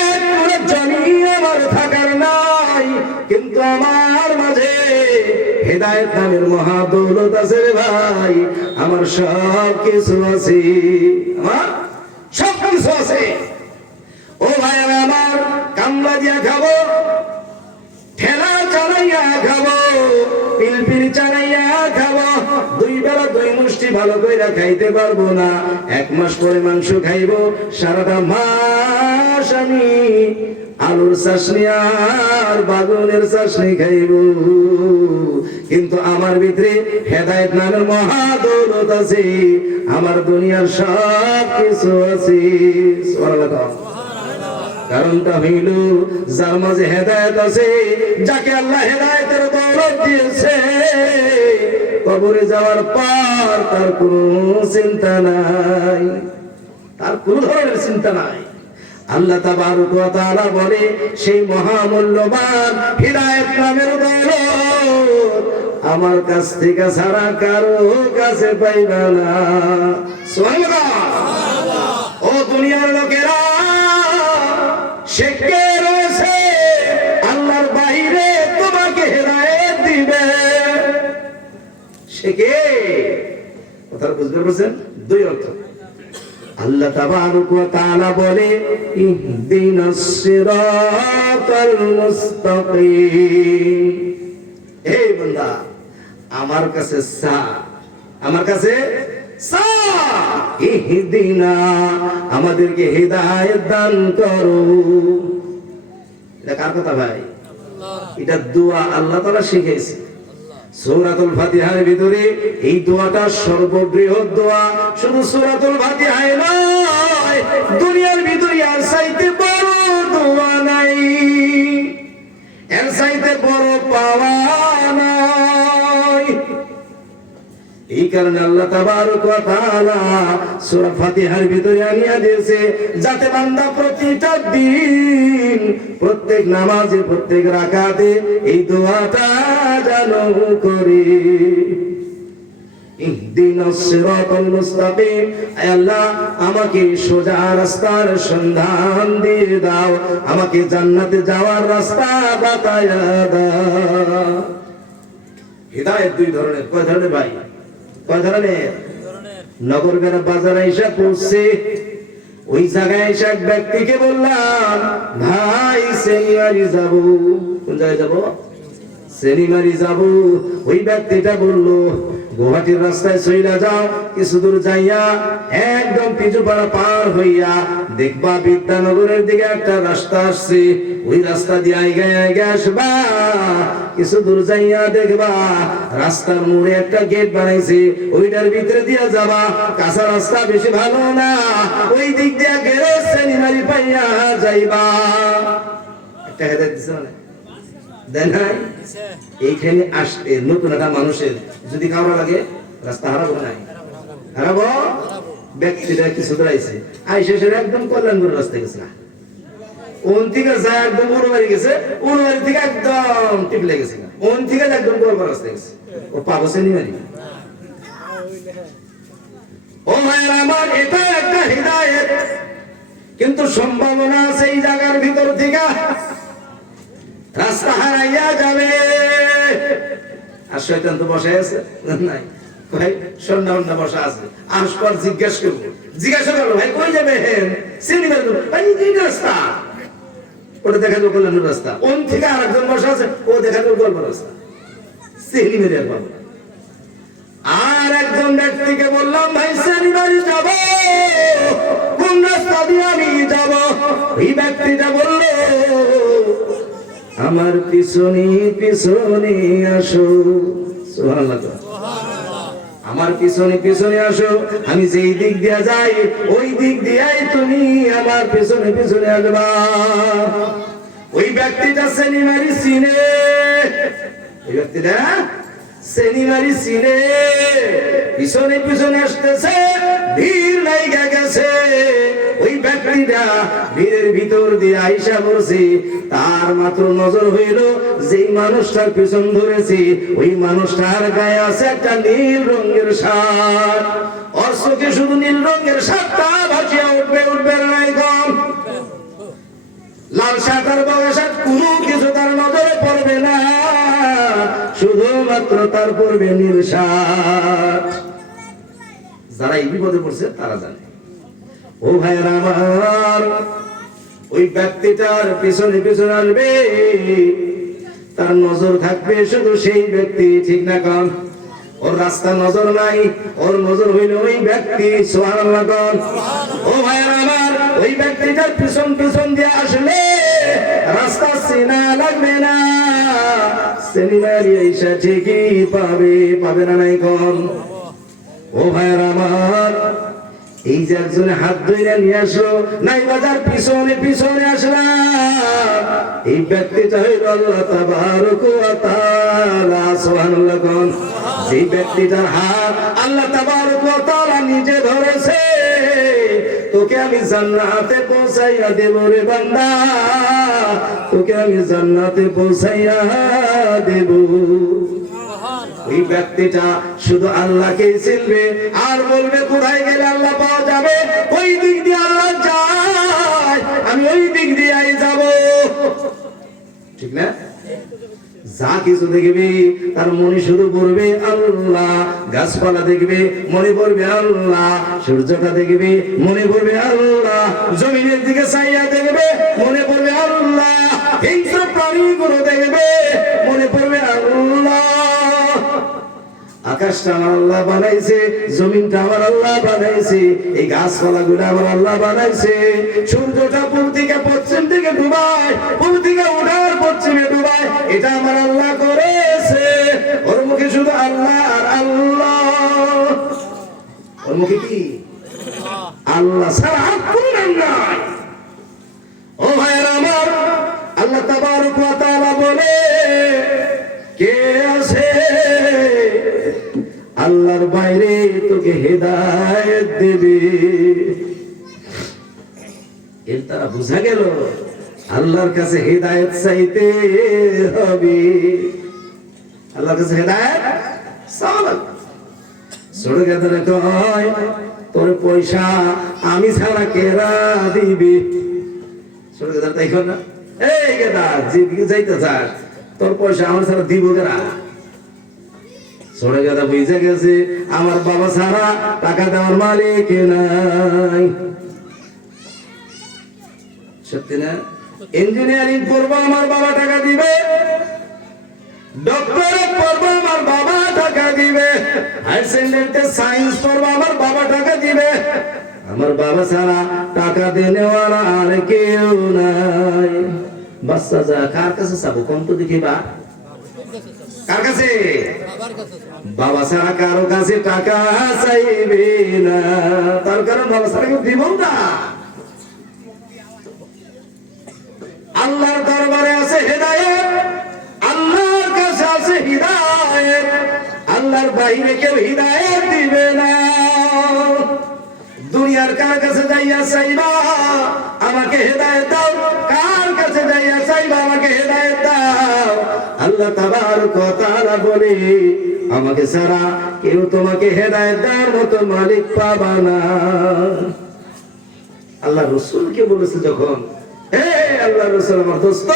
এক পুরো জমি আমার থাকার নাই, কিন্তু আমার মাঝে হিদায়াত নামের মহা দৌলত আছে রে ভাই। আমার সব কিছু আছে, আমার সব কিছু আছে। ও ভাই, আমার কামলা দিয়া খাবো, ঠেলা চালাইয়া খাবো, পিলপিল চালাইয়া খাবো, 2 বেলা 2 মুষ্টি ভালো কইরা খাইতে পারবো না। 1 মাস পরে মাংস খাইবো, সারাটা মাস আমি আলুর চাষনি আর বাগুনের চাষনি খাইব, কিন্তু আমার ভিতরে হেদায়েত নামের মহাদৌলত আছে, আমার দুনিয়ার সব কিছু আছে। সুবহানাল্লাহ। কারণটা হইল যার মাঝে হেদায়েত আছে, যাকে আল্লাহ হেদায়েতের দৌলত দিয়েছে, কবরে যাওয়ার পর তার কোনো চিন্তা নাই, তার কোন ধরনের চিন্তা নাই। আল্লাহ তাবারক ওয়া তাআলা বলে সেই মহামূল্যবান হিদায়াত নামের দৌলত আমার কাছ থেকে ছাড়া কারো কাছে পাইবা না। সুবহানাল্লাহ। ও দুনিয়ার লোকেরা, সে কে রয়েছে আল্লাহর বাইরে তোমাকে হেদায়েত দিবে? সে কে? কথা বুঝতে পারছেন? দুই অর্থ। আল্লাহ তাবারক ওয়া তাআলা বলে ইহদিনাস সিরাতাল মুস্তাকিম। হে বান্দা, আমার কাছে সা, আমার কাছে সা, ইহদিনা, আমাদেরকে হেদায়েত দান করো। এটা কার কথা ভাই? এটা দোয়া আল্লাহ তাআলা শিখিয়েছে। সূরাতুল ফাতিহার ভিতরে এই দোয়াটা সর্ববৃহৎ দোয়া। শুধু সূরাতুল ফাতিহায় নয়, দুনিয়ার ভিতরে আর চাইতে বড় দোয়া নাই, এর চাইতে বড় পাওয়া নাই। এই কারণে আল্লাহ তাবারক ওয়া তাআলা সূরা ফাতিহার ভিতরে আনিয়া দিয়েছে, যাতে বান্দা প্রতিটা দিন, প্রত্যেক নামাজে, প্রত্যেক রাকাতে এই দোয়াটা যেন করে। ইহদিনাস সিরাতাল মুস্তাকিম, আয় আল্লাহ আমাকে সোজা রাস্তার সন্ধান দিয়ে দাও, আমাকে জান্নাতে যাওয়ার রাস্তা বাতায়া দাও। হিদায়াত দুই ধরনের। কয় ধরনের ভাই? কয় ধরনের? নগরগ্রাম বাজারে এসে পড়ছে, ওই জায়গায় এসে এক ব্যক্তিকে বললাম, ভাই সেনিমারি যাব। কোন জায়গায় যাব? সেনিমারি যাব। ওই ব্যক্তিটা বললো, গুয়াহাটির রাস্তায় চইলা যাও, কিছু দূর যাইয়া একদম পিছুপাড়া পার হইয়া দেখবা বিদ্যানগরের দিকে একটা রাস্তা আসছে, ওই রাস্তা দিয়ে আইগা আসবা, কিছু দূর যাইয়া দেখবা রাস্তার মোড়ে একটা গেট বানাইছে, ওইটার ভিতরে দিয়া যাবা। কাঁচা রাস্তা বেশি ভালো না, ওই দিক দিয়া গেলে সেনিমারি পাইয়া যাইবা। একটা হেদায়েত দিছে না? দেন নাই? এইখানে আসতে নতুন একটা মানুষের যদি কারো লাগে রাস্তা হারাবো নাই? হারাবো। ব্যক্তিটা কিছু দূরাইছে, আইসে সে একদম কল্যাণপুর রাস্তায় গেছে না, ওন থেকে যায় একদম উড়োবাড়ি গেছে, উড়োবাড়ি থেকে একদম টিপলে গেছে না, ওন থেকে একদম গোলপাড়া রাস্তায় গেছে। ও পাবো সেনিমারি? ও ভাইরা আমার, এটা একটা হিদায়াত, কিন্তু সম্ভাবনা আছে এই জায়গার ভিতর থেকে রাস্তা হারাইয়া যাবে। আর শয়তান তো বসে আছে নাই, ভাই সন্ধ্যা সন্ধ্যা বসা আছে। আসপর জিজ্ঞাসা করলো, ভাই কই যাবেন? সেনিমারি। ভাই এই রাস্তা, ওটা দেখা যাবে কল্যাণের রাস্তা। ওন থেকে আরেকজন বসা আছে, ও দেখা যাবে গল্প রাস্তা। সেনিমারি আর পাবো। আর একজন ব্যক্তিকে বললাম, ভাই সেনিমারি যাব, কোন রাস্তা দিয়ে আমি যাব? এই ব্যক্তিটা বলল, আমার পিছনে পিছনে আসো। সুবহানাল্লাহ। আমার পিছনে পিছনে আসো, আমি যেই দিক দিয়ে যাই ওই দিক দিয়েই তুমি আমার পিছনে পিছনে আসবা। ওই ব্যক্তিটা সেনিমারি চিনে, ওই ব্যক্তিটা সেনিমারি চিনে, পিছনে পিছনে আসতেছে, ভিড় লাইগা গেছে। ওই ব্যক্তিটা ভিড়ের ভিতর দিয়ে আইসা পড়ছে, তার মাত্র নজর হইল যেই মানুষটার পিছন ধরেছে ওই মানুষটার গায়ে আছে একটা নীল রঙের শার্ট। ওর চোখে শুধু নীল রঙের শার্টটা ভাসিয়া উঠবে, উঠবে নাই কম। লাল শার্ট আর বাংলা শার্ট কোনো কিছু তার নজরে পড়বে না, শুধুমাত্র তার পড়বে নীল শার্ট। যারা এই বিপদে পড়ছে তারা জানে। ও ভাইরা আমার, ওই ব্যক্তিটার পিছনে পিছনে আসবে, তার নজর থাকবে শুধু সেই ব্যক্তি, ঠিক না কন? ওর রাস্তা নজর নাই, ওর নজর হইল ওই ব্যক্তি। সুবহানাল্লাহ। ও ভাইরা আমার, ওই ব্যক্তিটার পিছন পিছন দিয়ে আসলে রাস্তা চেনা লাগবে না, এসে ঠিকই পাবে না নাই কোন। ও ভাইয়ের আমার, এই যে একজনে হাত ধরে নিয়ে আসলো, নাই বাজার পিছনে পিছনে আসলাম, এই ব্যক্তিটা হইল আল্লাহ তাবারক ওয়া তাআলা। সুবহানাল্লাহ কোন। এই ব্যক্তিটার হাত আল্লাহ তাবারক ওয়া তাআলা নিজে ধরেছে, তোকে আমি জান্নাতে পৌঁছাইয়া দেব রে বান্দা, তোকে আমি জান্নাতে পৌঁছাইয়া দেব। ওই ব্যক্তিটা শুধু আল্লাহকে চিনবে আর বলবে কোথায় গেলে আল্লাহ পাওয়া যাবে, ওই দিক দিয়ে আল্লাহ যায়, আমি ওই দিক দিয়ে যাব। ঠিক না? যা কিছু দেখবি তার মনে শুরু করবে আল্লাহ, গাছপালা দেখবে মনে পড়বে আল্লাহ, সূর্যটা দেখবে মনে পড়বে আল্লাহ, জমিনের দিকে চাইয়া দেখবে মনে পড়বে আল্লাহ, হিংস্র প্রাণীগুলো দেখবে মনে পড়বে আল্লাহ। আকাশটা আমার আল্লাহ বানাইছে, জমিনটা আমার আল্লাহ বানাইছে, এই গাছপালা গুলো আমার আল্লাহ বানাইছে, সূর্যটা পূর্ব থেকে পশ্চিম দিকে ডুবায়, পূর্ব থেকে উঠার পশ্চিমে ডুবায়, এটা আমার আল্লাহ করেছে। ওর মুখে শুধু আল্লাহ আর আল্লাহ, ওর মুখে কি আল্লাহ ছাড়া আর কোনো নাম নাই। ও ভাইয়েরা আমার, আল্লাহ তাবারক ওয়া তাআলা বলে কে আছে আল্লাহর বাইরে তোকে হেদায়েত দেবে। এর দ্বারা বোঝা গেল আল্লাহর কাছে হেদায়েত চাইতে হবে, আল্লাহর কাছে হেদায়েত চাওয়া। ছোট গেদরে কয় তোর পয়সা আমি ছাড়া কেরা দিবে। ছোট গেদার তাই না, এই গেদা যেদিকে যাইতে চাস তোর পয়সা আমার ছাড়া দিব কেরা। ছোট গেদা বুঝে গেছে আমার বাবা ছাড়া টাকা দেওয়ার মালিক নাই। সত্যি না? ইঞ্জিনিয়ারিং পড়বো আমার বাবা টাকা দিবে, ডক্টরেট পড়বো আমার বাবা টাকা দিবে, হায়ার সেকেন্ডারিতে সায়েন্স পড়বো আমার বাবা টাকা দিবে। আমার বাবা ছাড়া টাকা দেনেওয়ালা আর কেউ নাই। বাচ্চা যা কার কাছে চাবো কম তো দেখি বা, কার কাছে? বাবা ছাড়া কারো কাছে টাকা চাইবে না, তার কারণ বাবা ছাড়া কেউ দিব না। আল্লাহর দরবারে আছে হেদায়েত, আল্লাহর কাছে আছে হিদায়েত, আল্লাহর বাইরে কেউ হিদায়েত দিবে না। দুনিয়ার কার কাছে যাইয়া চাইবা আমাকে হেদায়েত দাও, কার কাছে যাইয়া চাইবা আমাকে হেদায়েত দাও, আল্লাহ তাবারক ওয়া তাআলা বলে আমাকে ছাড়া কেউ তোমাকে হেদায়েত দেওয়ার মতো মালিক পাবা না। আল্লাহ রাসূলকে বলেছে যখন, হে আল্লাহ রাসূল আমার দোস্ত,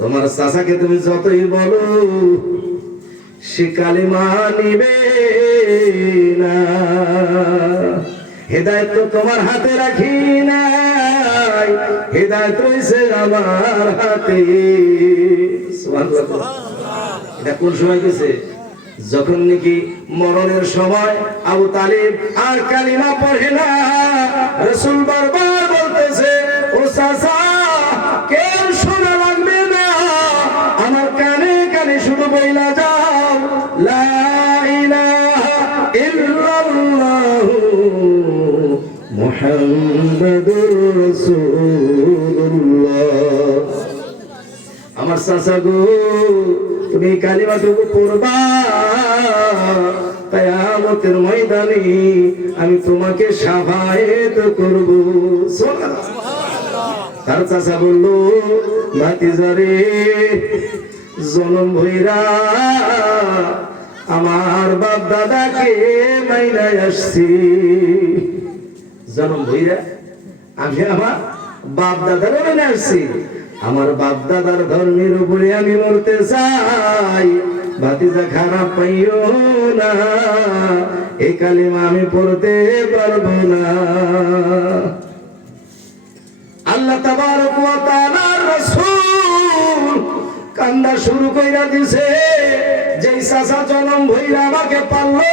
তোমার চাচাকে তুমি যতই বলো সে কালিমা নিবে না, হেদায়েত তো তোমার হাতে রাখি নাই, হেদায়েত রয়েছে আমার হাতে। সুবহানাল্লাহ। এটা কোন সময় গেছে? যখন নাকি মরণের সময় আবু তালিব আর কালিমা পড়ে না, রাসূল বারবার বলতেছে ও চাচা কেউ শোনা লাগবে না, আমার কানে কানে শুধু বইলা যাও লা ইলাহা ইল্লাল্লাহু মুহাম্মাদুর রাসূলুল্লাহ। আমার চাচা গো তুমি কালিমাটুকু পড়বা, কিয়ামতের ময়দানে আমি তোমাকে শাফায়েত করব। তার চাচা বলল ভাতিজারে জনম ভইরা আমার বাপ দাদাকে মাইনাই আসছি, জনম ভইরা আমি আমার বাপ দাদার মাইনে আসছি, আমার বাপ দাদার ধর্মের উপরে আমি মরতে চাই। ভাতিজা খারাপ পাইও না, এই কালিমা আমি পড়তে পারবো না। আল্লাহ তাবারক ওয়া তাআলার রাসূল কান্দা শুরু কইরা দিছে, যেই চাচা জনম ভইরা আমাকে পাললো,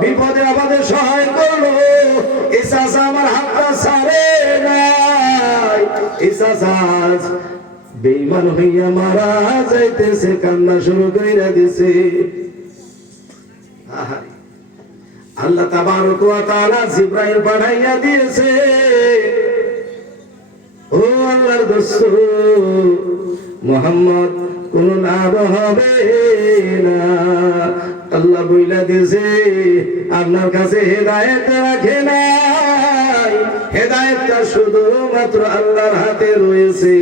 বিপদে আমাদের সহায় করলো, এই চাচা আমার হাতটা ছাড়ে নাই, এই চাচা বেঈমান হইয়া মারা যাইতেছে, কান্না শুরু কইরা দিছে। আল্লাহ তাবারক ওয়া তাআলা জিবরাইল পাঠাইয়া দিয়েছে, ও আল্লাহর দোস্ত মুহাম্মদ কোন লাভ হবে না। আল্লাহ বইলা দিয়েছে আপনার কাছে হেদায়েত রাখে নাই, হেদায়েতটা শুধুমাত্র আল্লাহর হাতে রয়েছে।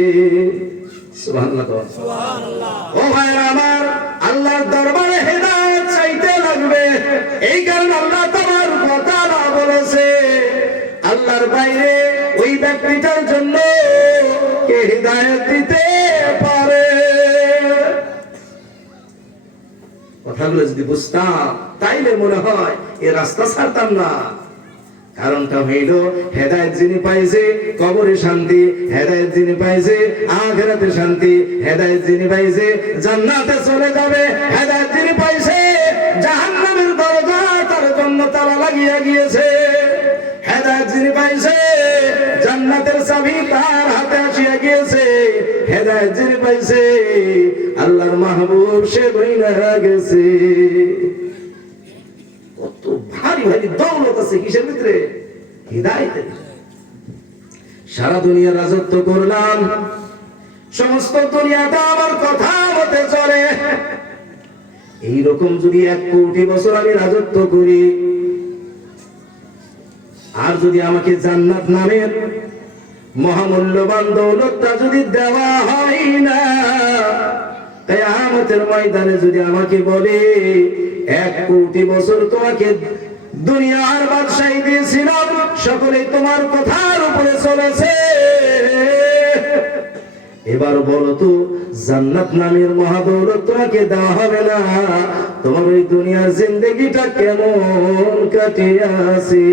সুবহানাল্লাহ, সুবহানাল্লাহ। ও ভাইরা আমার, আল্লাহর দরবারে হেদায়েত চাইতে লাগবে। এই কারণে আল্লাহ তাআলার কথা না বলেছে আল্লাহর বাইরে ওই ব্যক্তিটার জন্য কে হেদায়েত দিতে পারে। কথাগুলো যদি বুঝতাম তাইলে মনে হয় এই রাস্তা ছাড়তাম না। কারণটা হইল হেদায়েত যিনি পাইছে কবরে শান্তি, হেদায়েত যিনি পাইছে আখিরাতে শান্তি, হেদায়েত যিনি পাইছে জান্নাতে চলে যাবে, হেদায়েত যিনি পাইছে জাহান্নামের দরজা তার জন্য তালা লাগিয়ে গিয়েছে, হেদায়েত যিনি পাইছে জান্নাতের চাবি তার হাতে আসিয়া গিয়েছে, হেদায়েত যিনি পাইছে আল্লাহর মাহবুব সে বইনা গেছে। কত ভারী ভারী দৌলত আছে কিসের ভিতরে? হিদায়াতের। সারা দুনিয়া রাজত্ব করলাম, সমস্ত দুনিয়াটা আমার কথা মতে চলে, এইরকম যদি 1 কোটি বছর আমি রাজত্ব করি, আর যদি আমাকে জান্নাত নামের মহামূল্যবান দৌলতটা যদি দেওয়া হয় না, কিয়ামতের ময়দানে যদি আমাকে বলে 1 কোটি বছর তোমাকে দুনিয়ার বাদশাহী দিয়েছিলাম, সকলে তোমার কথার উপরে চলেছে, এবার বলো তো জান্নাত নামের মহাদৌলত তোমাকে দেওয়া হবে না, তোমার ওই দুনিয়ার জিন্দেগিটা কেমন কাটিয়ে আছে?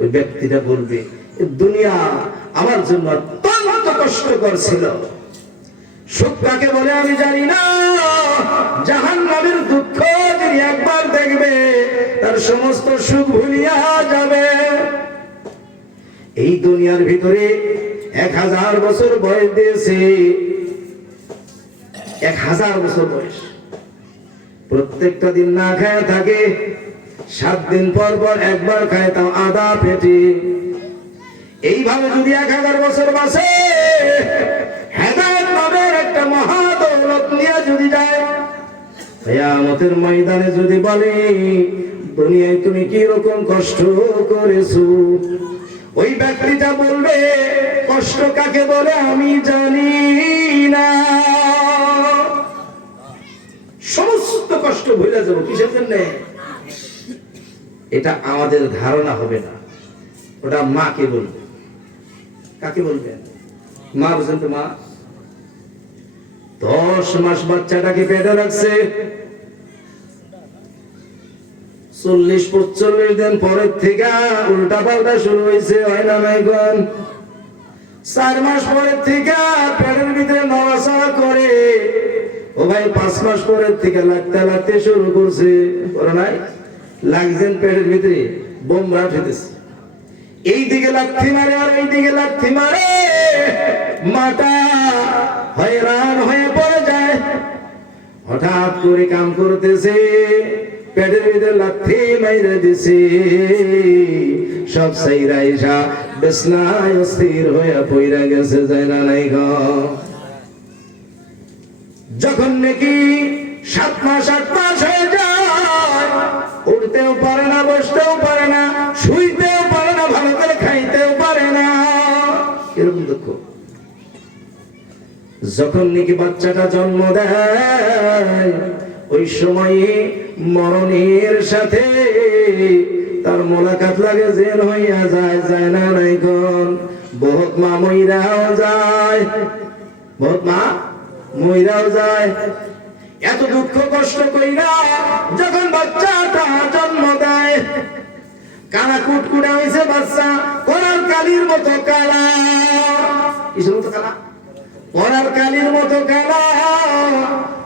ওই ব্যক্তিটা বলবে দুনিয়া আমার জন্য অত্যন্ত কষ্টকর ছিল। সুখ কাকে বলে আমি জানি না, জাহান্নামের দুঃখ যিনি একবার দেখবে তার সমস্ত সুখ ভুলিয়া যাবে। এই দুনিয়ার ভিতরে 1000 বছর বয়স দিয়েছে, 1000 বছর বয়স, প্রত্যেকটা দিন না খায় থাকে, 7 দিন পর পর একবার খায়, তাও আধা পেটে। এইভাবে যদি 1000 বছর বাঁচে, হেদায়েত নামের একটা মহাদৌলত নিয়ে যদি যায়, কিয়ামতের ময়দানে যদি বলে দুনিয়ায় তুমি কি রকম কষ্ট করেছো, ওই ব্যক্তিটা বলবে কষ্ট কাকে বলে আমি জানি না, সমস্ত কষ্ট ভুলে যাবো। কিসের জন্য? এটা আমাদের ধারণা হবে না, ওটা মাকে বলবে। কাকে বলবেন? মা বুঝেন তো? মা 10 মাস বাচ্চাটাকে পেটে রাখছে, 40-45 দিন পরের থেকে উল্টা পাল্টা শুরু হয়েছে, হয় না নাই গন? 4 মাস পরের থেকে পেটের ভিতরে নড়াচড়া করে, ও ভাই 5 মাস পরের থেকে লাগতে লাগতে শুরু করছে, করে নাই? লাগছেন পেটের ভিতরে বোমরা উঠেছে, এই দিকে লাথি মারে আর এই দিকে লাথি মারে, মাটা হয়রান হয়ে পড়ে যায়। হঠাৎ করে কাম করতেছে, পেটের ভিতরে লাথি মাইরে দিছে, সব সাইরা ইসা বিছনায় অস্থির হয়ে পইরা গেছে, যায় না নাই গো? যখন নাকি 7 মাস 8 মাস হয়ে যায়, উঠতেও পারে না, বসতেও পারে না, শুইতেও পারে না, ভালো করে খাইতেও পারে না, এরকম দুঃখ। যখন নাকি বাচ্চাটা জন্ম দেয়, ওই সময়ে মরণের সাথে তার মোলাকাত লাগে, জেল হইয়া যায়, যায় না নাই কোন? বহুত মা মইরাও যায়, বহুত মা মইরাও যায়। এত দুঃখ কষ্ট কইরা যখন বাচ্চাটা জন্ম দেয়, কালা কুটকুটা হয়েছে বাচ্চা, করার কালির মতো কালা। কিসের মতো কালা? করার কালির মতো কালা,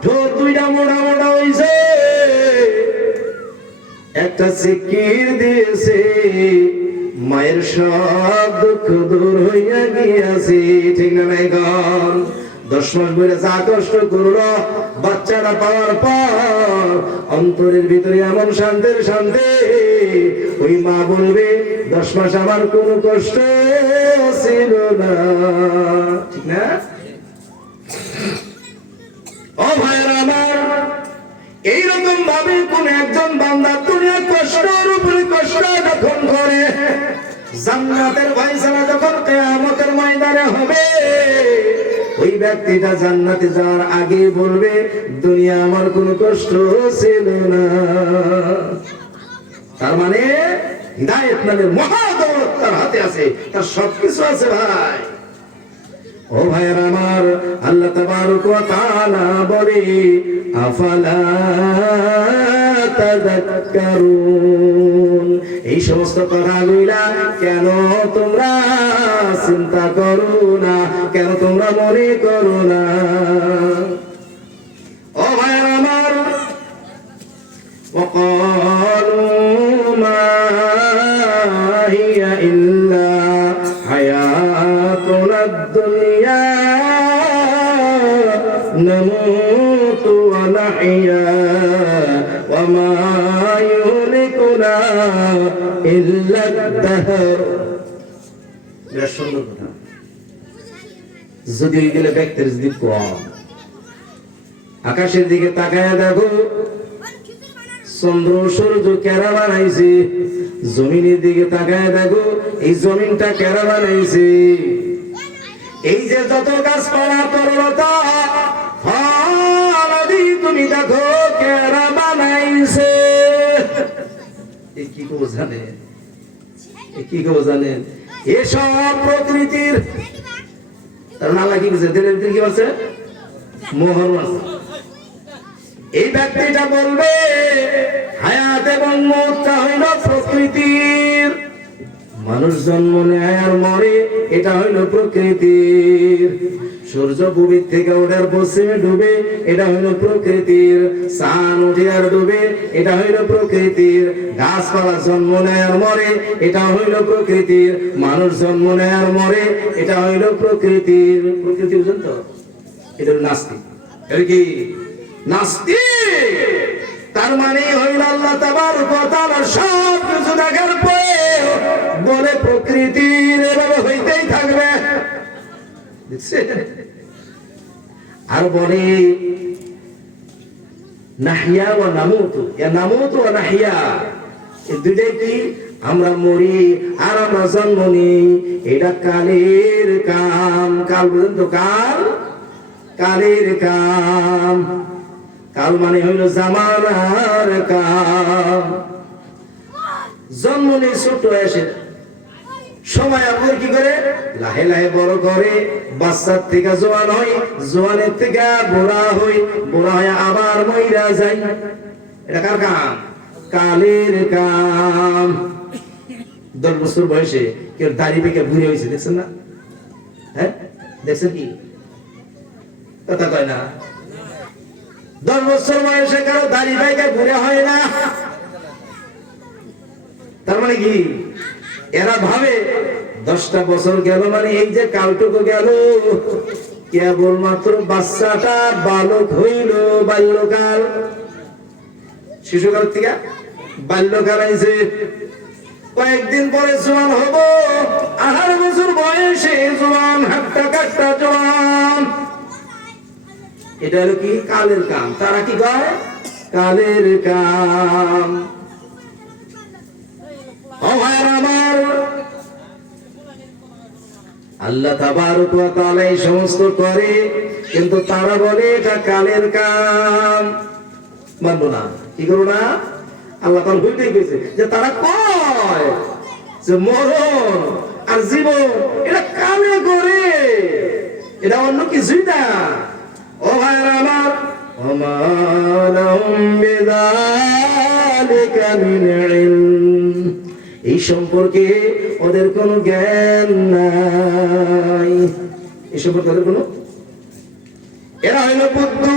ঠোঁট 2টা মোটা মোটা হয়েছে, 1 একটা জিকির দিয়েছে, মায়ের সব দুঃখ দূর হইয়া গিয়াছে। ঠিক না নাই গান? 10 মাস ধরে যা কষ্ট করলো, বাচ্চাটা পাওয়ার পর অন্তরের ভিতরে এমন শান্তির শান্তি, ওই মা বলবে 10 মাস আমার কোনো কষ্ট ছিল না। ঠিক না? ও ভাইরা আমার, এইরকম ভাবে কোন একজন বান্দা দুনিয়া কষ্টের উপরে কষ্ট যখন করে, জান্নাতের ফয়সালা যখন কিয়ামতের ময়দানে হবে, ওই ব্যক্তিটা জান্নাতে যাওয়ার আগে বলবে দুনিয়া আমার কোনো কষ্ট ছিল না। তার মানে হিদায়াত নামের মহাদৌলত তার হাতে আছে, তার সবকিছু আছে ভাই। ও ভাইরা আমার, আল্লাহ তাবারক ওয়া তাআলা বলে আফালা তাযাক্কারুন, এই সমস্ত কথাগুলা কেন তোমরা চিন্তা করো না, কেন তোমরা মনে করো না? ও ভাইরা আমার, ওয়াকালু মা হিয়া ইল্লা হায়াতুনাদ দুনিয়া নামুতু ওয়া নাহইয়া ওয়া মা ইউহলিকুনা ইল্লা আদ-দাহর। বেশ সুন্দর কথা। যদি গেলে ব্যক্তির যদি কম, আকাশের দিকে তাকায় দেখো, চন্দ্র সূর্য কেরা বানাইছে, জমিনের দিকে তাকায় দেখো, এই জমিনটা কেরা বানাইছে, এই যে যত গাছপালা তরলতা ফলাদি তুমি দেখো কেরা বানাইছে। কি কেউ জানেন? কি কেউ জানেন? এসব প্রকৃতির কারণ আল্লাহ কি বলছে? দিনের ভিতরে কি বলছে? মোহর আছে। এই ব্যক্তিটা বলবে হায়াত এবং মওতটা হইল প্রকৃতির, মানুষ জন্ম নেয় আর মরে, এটা হইল প্রকৃতির। সূর্য পূবের থেকে ওঠার পশ্চিমে ডুবে, এটা হইল প্রকৃতির। চাঁদ উঠে আর ডুবে, এটা হইল প্রকৃতির। গাছপালা জন্ম নেয় আর মরে, এটা হইল প্রকৃতির। মানুষ জন্ম নেয় আর মরে, এটা হইল প্রকৃতির। প্রকৃতি বুঝেন তো? এটা নাস্তিক। এটা কি নাস্তিক? তার মানে হইল আল্লাহ তাবারক ওয়া তাআলা সব কিছু দেখার পরে বলে প্রকৃতির এভাবে হইতেই থাকবে। আর বলে নাহিয়া ওয়া নামুতু, ইয়া নামুতু ওয়া নাহিয়া, এই দুইটাই কি? আমরা মরি আর আমরা জন্ম নিই, এটা কালের কাম। কাল বুঝেন তো? কাল, কালের কাম। কাল মানে হইল জামানার কাম। জন্ম নেই ছোট এসে, সময় আপনার কি করে লাহে লাহে বড় করে, বাচ্চার থেকে জোয়ান হয়, জোয়ানের থেকে বুড়া হই, বুড়া হয়ে আবার মইরা যায়। এটা কার কাম? কালের কাম। 10 বছর বয়সে কেউ দাড়ি পেকে বুড়ি হয়েছে, দেখছেন না? হ্যাঁ, দেখছেন কি? কথা কয় না। 10 বছর বয়সে কারো দাড়ি পেকে বুড়া হয় না। তার মানে কি? এরা ভাবে 10টা বছর গেল মানে এই যে কালটুকু গেল, কেবলমাত্র বাচ্চাটা বালক হইল, বাল্যকাল। শিশুকাল থেকে বাল্যকাল আইছে, কয়েকদিন পরে জোয়ান হব, 18 বছর বয়সে জোয়ান, হাট্টা কাট্টা জোয়ান। এটা হলো কি? কালের কাম। তারা কি কয়? কালের কাম। আমার আল্লাহ তাবারক ওয়া তাআলা এই সমস্ত করে, কিন্তু তারা বলে এটা কালের কাম। মানবো না। কি করবো না? আল্লাহ তাআলা বলতেই কইছে যে তারা কয় যে মরণ আর জীবন এটা কালে করে, এটা অন্য কিছুই না। ও ভাইরা আমার, ওমা লাহুম বিযালিকা মিন ইলম, এই সম্পর্কে ওদের কোনো জ্ঞান নাই। এই সম্পর্কে ওদের কোনো, এরা হইল বুদ্ধু,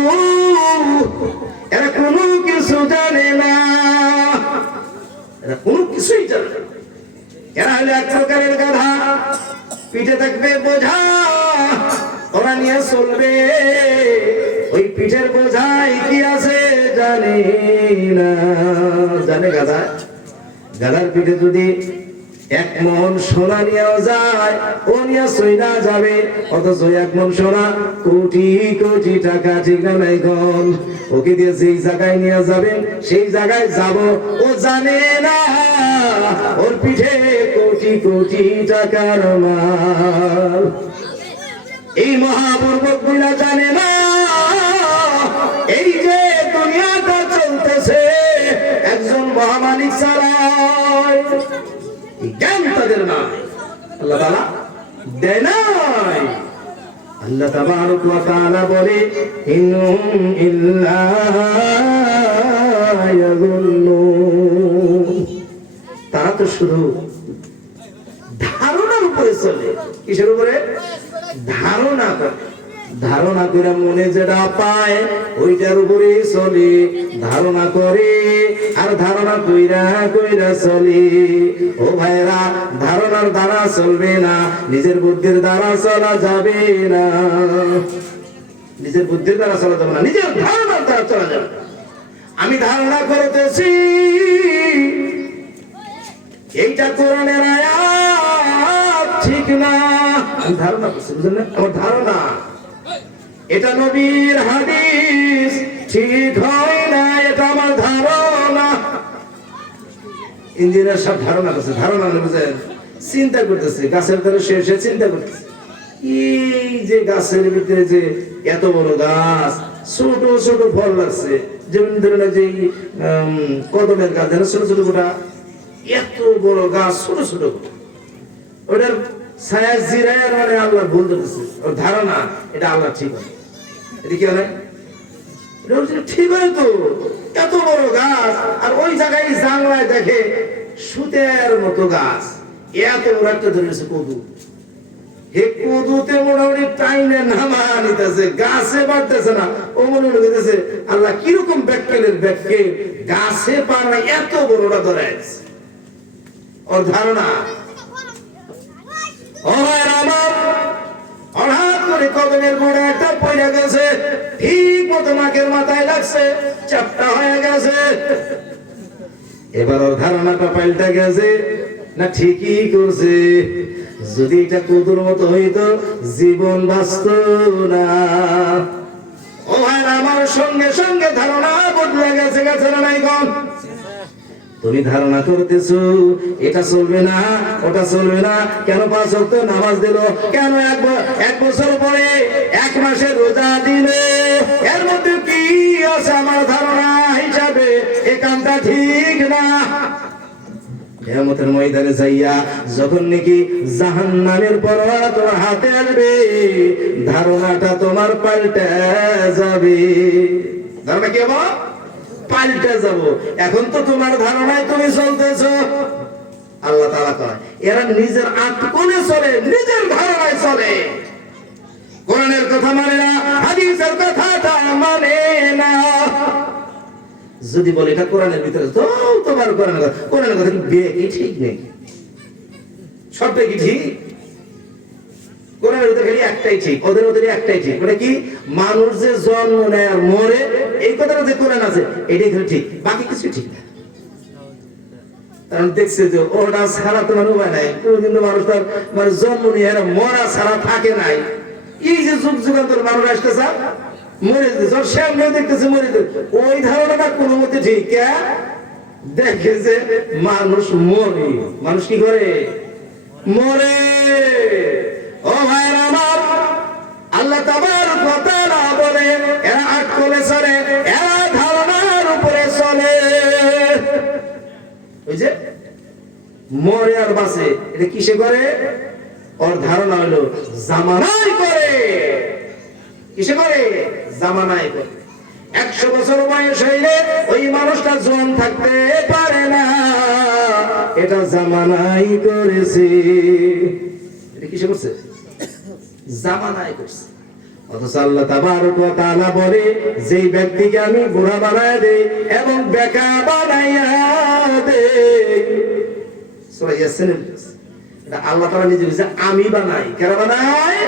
এরা কোনো কিছু জানে না। এরা কোনো কিছুই জানে না। এরা হলো এক প্রকারের গাধা, পিঠে থাকবে বোঝা, ওরা নিয়ে চলবে, ওই পিঠের বোঝাই কি আছে জানে না। জানে গাধা, গাধার পিঠে যদি 1 মণ সোনা নিয়েও যায়, ও নিয়ে সইনা যাবে, অথচ 1 মণ সোনা কোটি কোটি টাকা, ঠিক না নাই গন? ওকে দিয়ে যেই জায়গায় নিয়ে যাবেন সেই জায়গায় যাব, ও জানে না ওর পিঠে কোটি কোটি টাকার মাল। এই মহাপূর্বক গুলা জানে না এই যে দুনিয়াটা চলতেছে একজন মহামালিক চালায়, জ্ঞান তাদের নাই, আল্লাহ তাআলা দেয় নাই। আল্লাহ তাবারক ওয়া তাআলা বলে ইনহুম ইল্লা ইয়াযুন্নুন, তারা তো শুধু ধারণার উপরে চলে। কিসের উপরে? ধারণা করে, ধারণা করে মনে যেটা পায় ওইটার উপরে চলে, ধারণা করে আর ধারণা কইরা কইরা চলে। ও ভাইরা, ধারণার দ্বারা চলবে না, নিজের বুদ্ধির দ্বারা চলা যাবে না। নিজের বুদ্ধির দ্বারা চলা যাবে না, নিজের ধারণার দ্বারা চলা যাবে। আমি ধারণা করতেছি এইটা কোরআনের আয়াত ঠিক না, আমি ধারণা করছি, বুঝলেন না? আমার ধারণা এটা নবীর হাদিস ঠিক হয় না, এটা আমার ধারণা। ইঞ্জিনিয়ার সব ধারণা করছে, ধারণা মানে বুঝেন, চিন্তা করতেছে, গাছের ধারে সে চিন্তা করতেছে এই যে গাছের ভিতরে যে এত বড় গাছ, ছোট ছোট ফল লাগছে, যেমন ধরেন যে কদমের গাছ, ছোট ছোট গোটা, এত বড় গাছ ছোট ছোট, ওটার ছায়া জিরায় মানে আল্লাহ ভুল করতেছে। ওর ধারণা এটা আল্লাহ ঠিক হয়, এটা কি হয়? ঠিক হয় তো, এত বড় গাছ, আর ওই জায়গায় জানলায় দেখে সুতের মতো গাছ, এত বড় একটা ধরেছে কদু, হে কদুতে মোটামুটি টাইনে নামা নিতেছে, গাছে বাড়তেছে না। ও মনে করতেছে আল্লাহ কিরকম ব্যাককেলের ব্যাককে গাছে পারে না, এত বড়টা ধরে আছে। ওর ধারণা হঠাৎ করে কদমের গোড়া একটা পড়ে গেছে, ঠিক মতো নাকের মাথায় লাগছে, চাপটা হয়ে গেছে। এবার ওর ধারণাটা পাল্টে গেছে, না ঠিকই করছে, যদি এটা কদুর মতো হইতো জীবন বাঁচত না। ও ভাই, আমার সঙ্গে সঙ্গে ধারণা বদলে গেছে, গেছে না নাই গন? তুমি ধারণা করতেছো এটা চলবে না, ওটা চলবে না, কেন 5 ওয়াক্ত নামাজ দিল, কেন 1 বছর পরে 1 মাসের রোজা দিল, এর মধ্যে কি আছে? আমার ধারণা হিসাবে এই কামটা ঠিক না। কিয়ামতের ময়দানে যাইয়া যখন নাকি জাহান্নামের পরোয়া তোমার হাতে আসবে, ধারণাটা তোমার পাল্টে যাবে। ধারণা কি হবে? পাল্টে যাব। এখন তো তোমার ধারণায় তুমি চলতেছো। আল্লাহ তাআলা কয় এরা নিজের আটকলে চলে, নিজের ধারণায় চলে, কোরআনের কথা মানে না, হাদিসের কথাটা মানে না। যদি বলে এটা কোরআনের ভিতরে, তো তোমার কোরআনের কথা কি ঠিক নেই, সবটাই কি ঠিক? কোরআনের ভিতরে খালি একটাই ঠিক, ওদের একটাই ঠিক, ওটা কি? মানুষ যে জন্ম নেয় আর মরে, এই কথাটা যে কোরআন আছে এটাই খালি ঠিক, বাকি কিছু ঠিক না। কারণ দেখছে যে ওটা ছাড়া তোমার উপায় নাই, কোনদিন তো মানুষ তার মানে জন্ম নিয়ে মরা ছাড়া থাকে নাই। এই যে যুগ যুগান্তর মানুষ আসতেছে মরে যেতেছে, সামনে দেখতেছে মরে যেতেছে, ওই ধারণাটা কোনো মতে ঠিক। দেখে যে মানুষ মরে, মানুষ কি করে? মরে। ও ভাইরা আমার, আল্লাহ তাবারক ওয়া তাআলা বলে এরা আটকলে চলে, এরা ধারণার উপরে চলে। ওই যে মরে আর বাঁচে, এটা কিসে করে? ওর ধারণা হলো জামানায় করে। কিসে করে? জামানায় করে। 100 বছর বয়স হইলে ওই মানুষটা জোয়ান থাকতে পারে না, এটা জামানায় করেছে। এটা কিসে করছে? জামানায় করছে। অথচ আল্লাহ তাবারক ওয়া তাআলা বলে যেই ব্যক্তিকে আমি বুড়া বানায় দেই এবং বেকা বানাইয়া দেই, সূরা ইয়াসিন, এটা আল্লাহ তাআলা নিজে বলেছে আমি বানাই। কারা বানায়?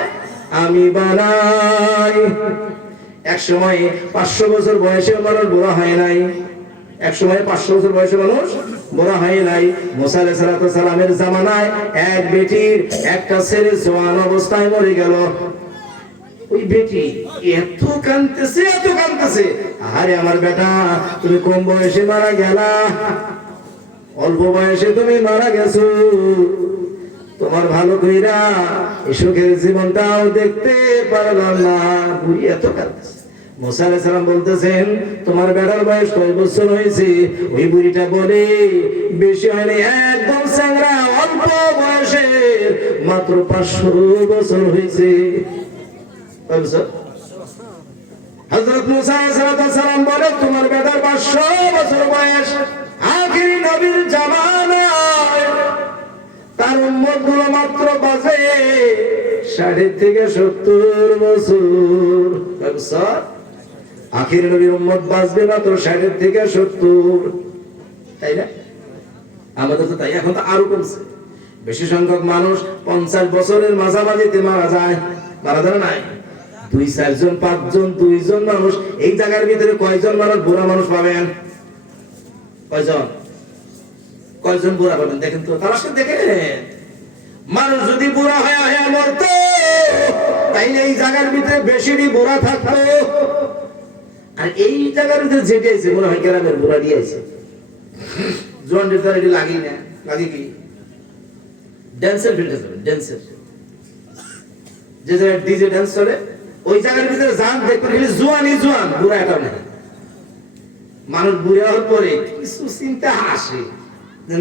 আমি বানাই। এক সময় 500 বছর বয়সে মানুষ বুড়া হয় নাই, এক সময় 500 বছর বয়সে মানুষ বুড়া হয় নাই। মুসা আলাইহিস সালামের জামানায় এক বেটির একটা ছেলে জওয়ান অবস্থায় মরে গেল। ওই বেটি এত কাঁদতেছে, আরে আমার বেটা তুমি কম বয়সে মারা গেলা, অল্প বয়সে তুমি মারা গেছো, তোমার ভালো কইরা এই সুখের জীবনটাও দেখতে পারলাম না। বুড়ি এত কাঁদতেছে। মুসা আলাইহিস সালাম বলতেছেন তোমার বেটার বয়স কয় বছর হয়েছে? ওই বুড়িটা বলে বেশি হয়নি, একদম চ্যাংড়া, অল্প বয়সের, মাত্র 500 বছর হয়েছে। হযরত মুসা আলাইহিস সালাম বলে তোমার বেটার 500 বছর বয়স। আখিরি নবীর জামানায় তার উম্মত গুলো মাত্র বাজে 60 থেকে 70 বছর। আখির নবীর উম্মত বাঁচবে মাত্র 60 থেকে 70, তাই না? আমাদের তো তাই, এখন তো আরো কমছে। বেশি সংখ্যক মানুষ 50 বছরের মাঝামাঝিতে মারা যায় নাই? 2-4 জন, 5 জন, 2 জন মানুষ। এই জায়গার ভিতরে কয়জন মানুষ বুড়া মানুষ পাবেন? কয়জন বুড়া পাবেন দেখেন তো, তার সাথে দেখেন। মানুষ যদি বুড়া হয়ে মরতো তাইলে এই জায়গার ভিতরে বেশি বুড়া থাকতো। আর এই জায়গার ভিতরে যেটা আছে মনে হয় গ্রামের বুড়া দিয়ে আছে। জোয়ানদের তো এটি লাগেই না, লাগে কি ড্যান্সের ফিল্ড আছে, ড্যান্সের যে জায়গায় ডিজে ড্যান্স চলে ওই জায়গার ভিতরে যান দেখতে গেলে জোয়ানই জোয়ান, বুড়া এটা নেই। মানুষ বুড়া হওয়ার পরে কিছু চিন্তা আসে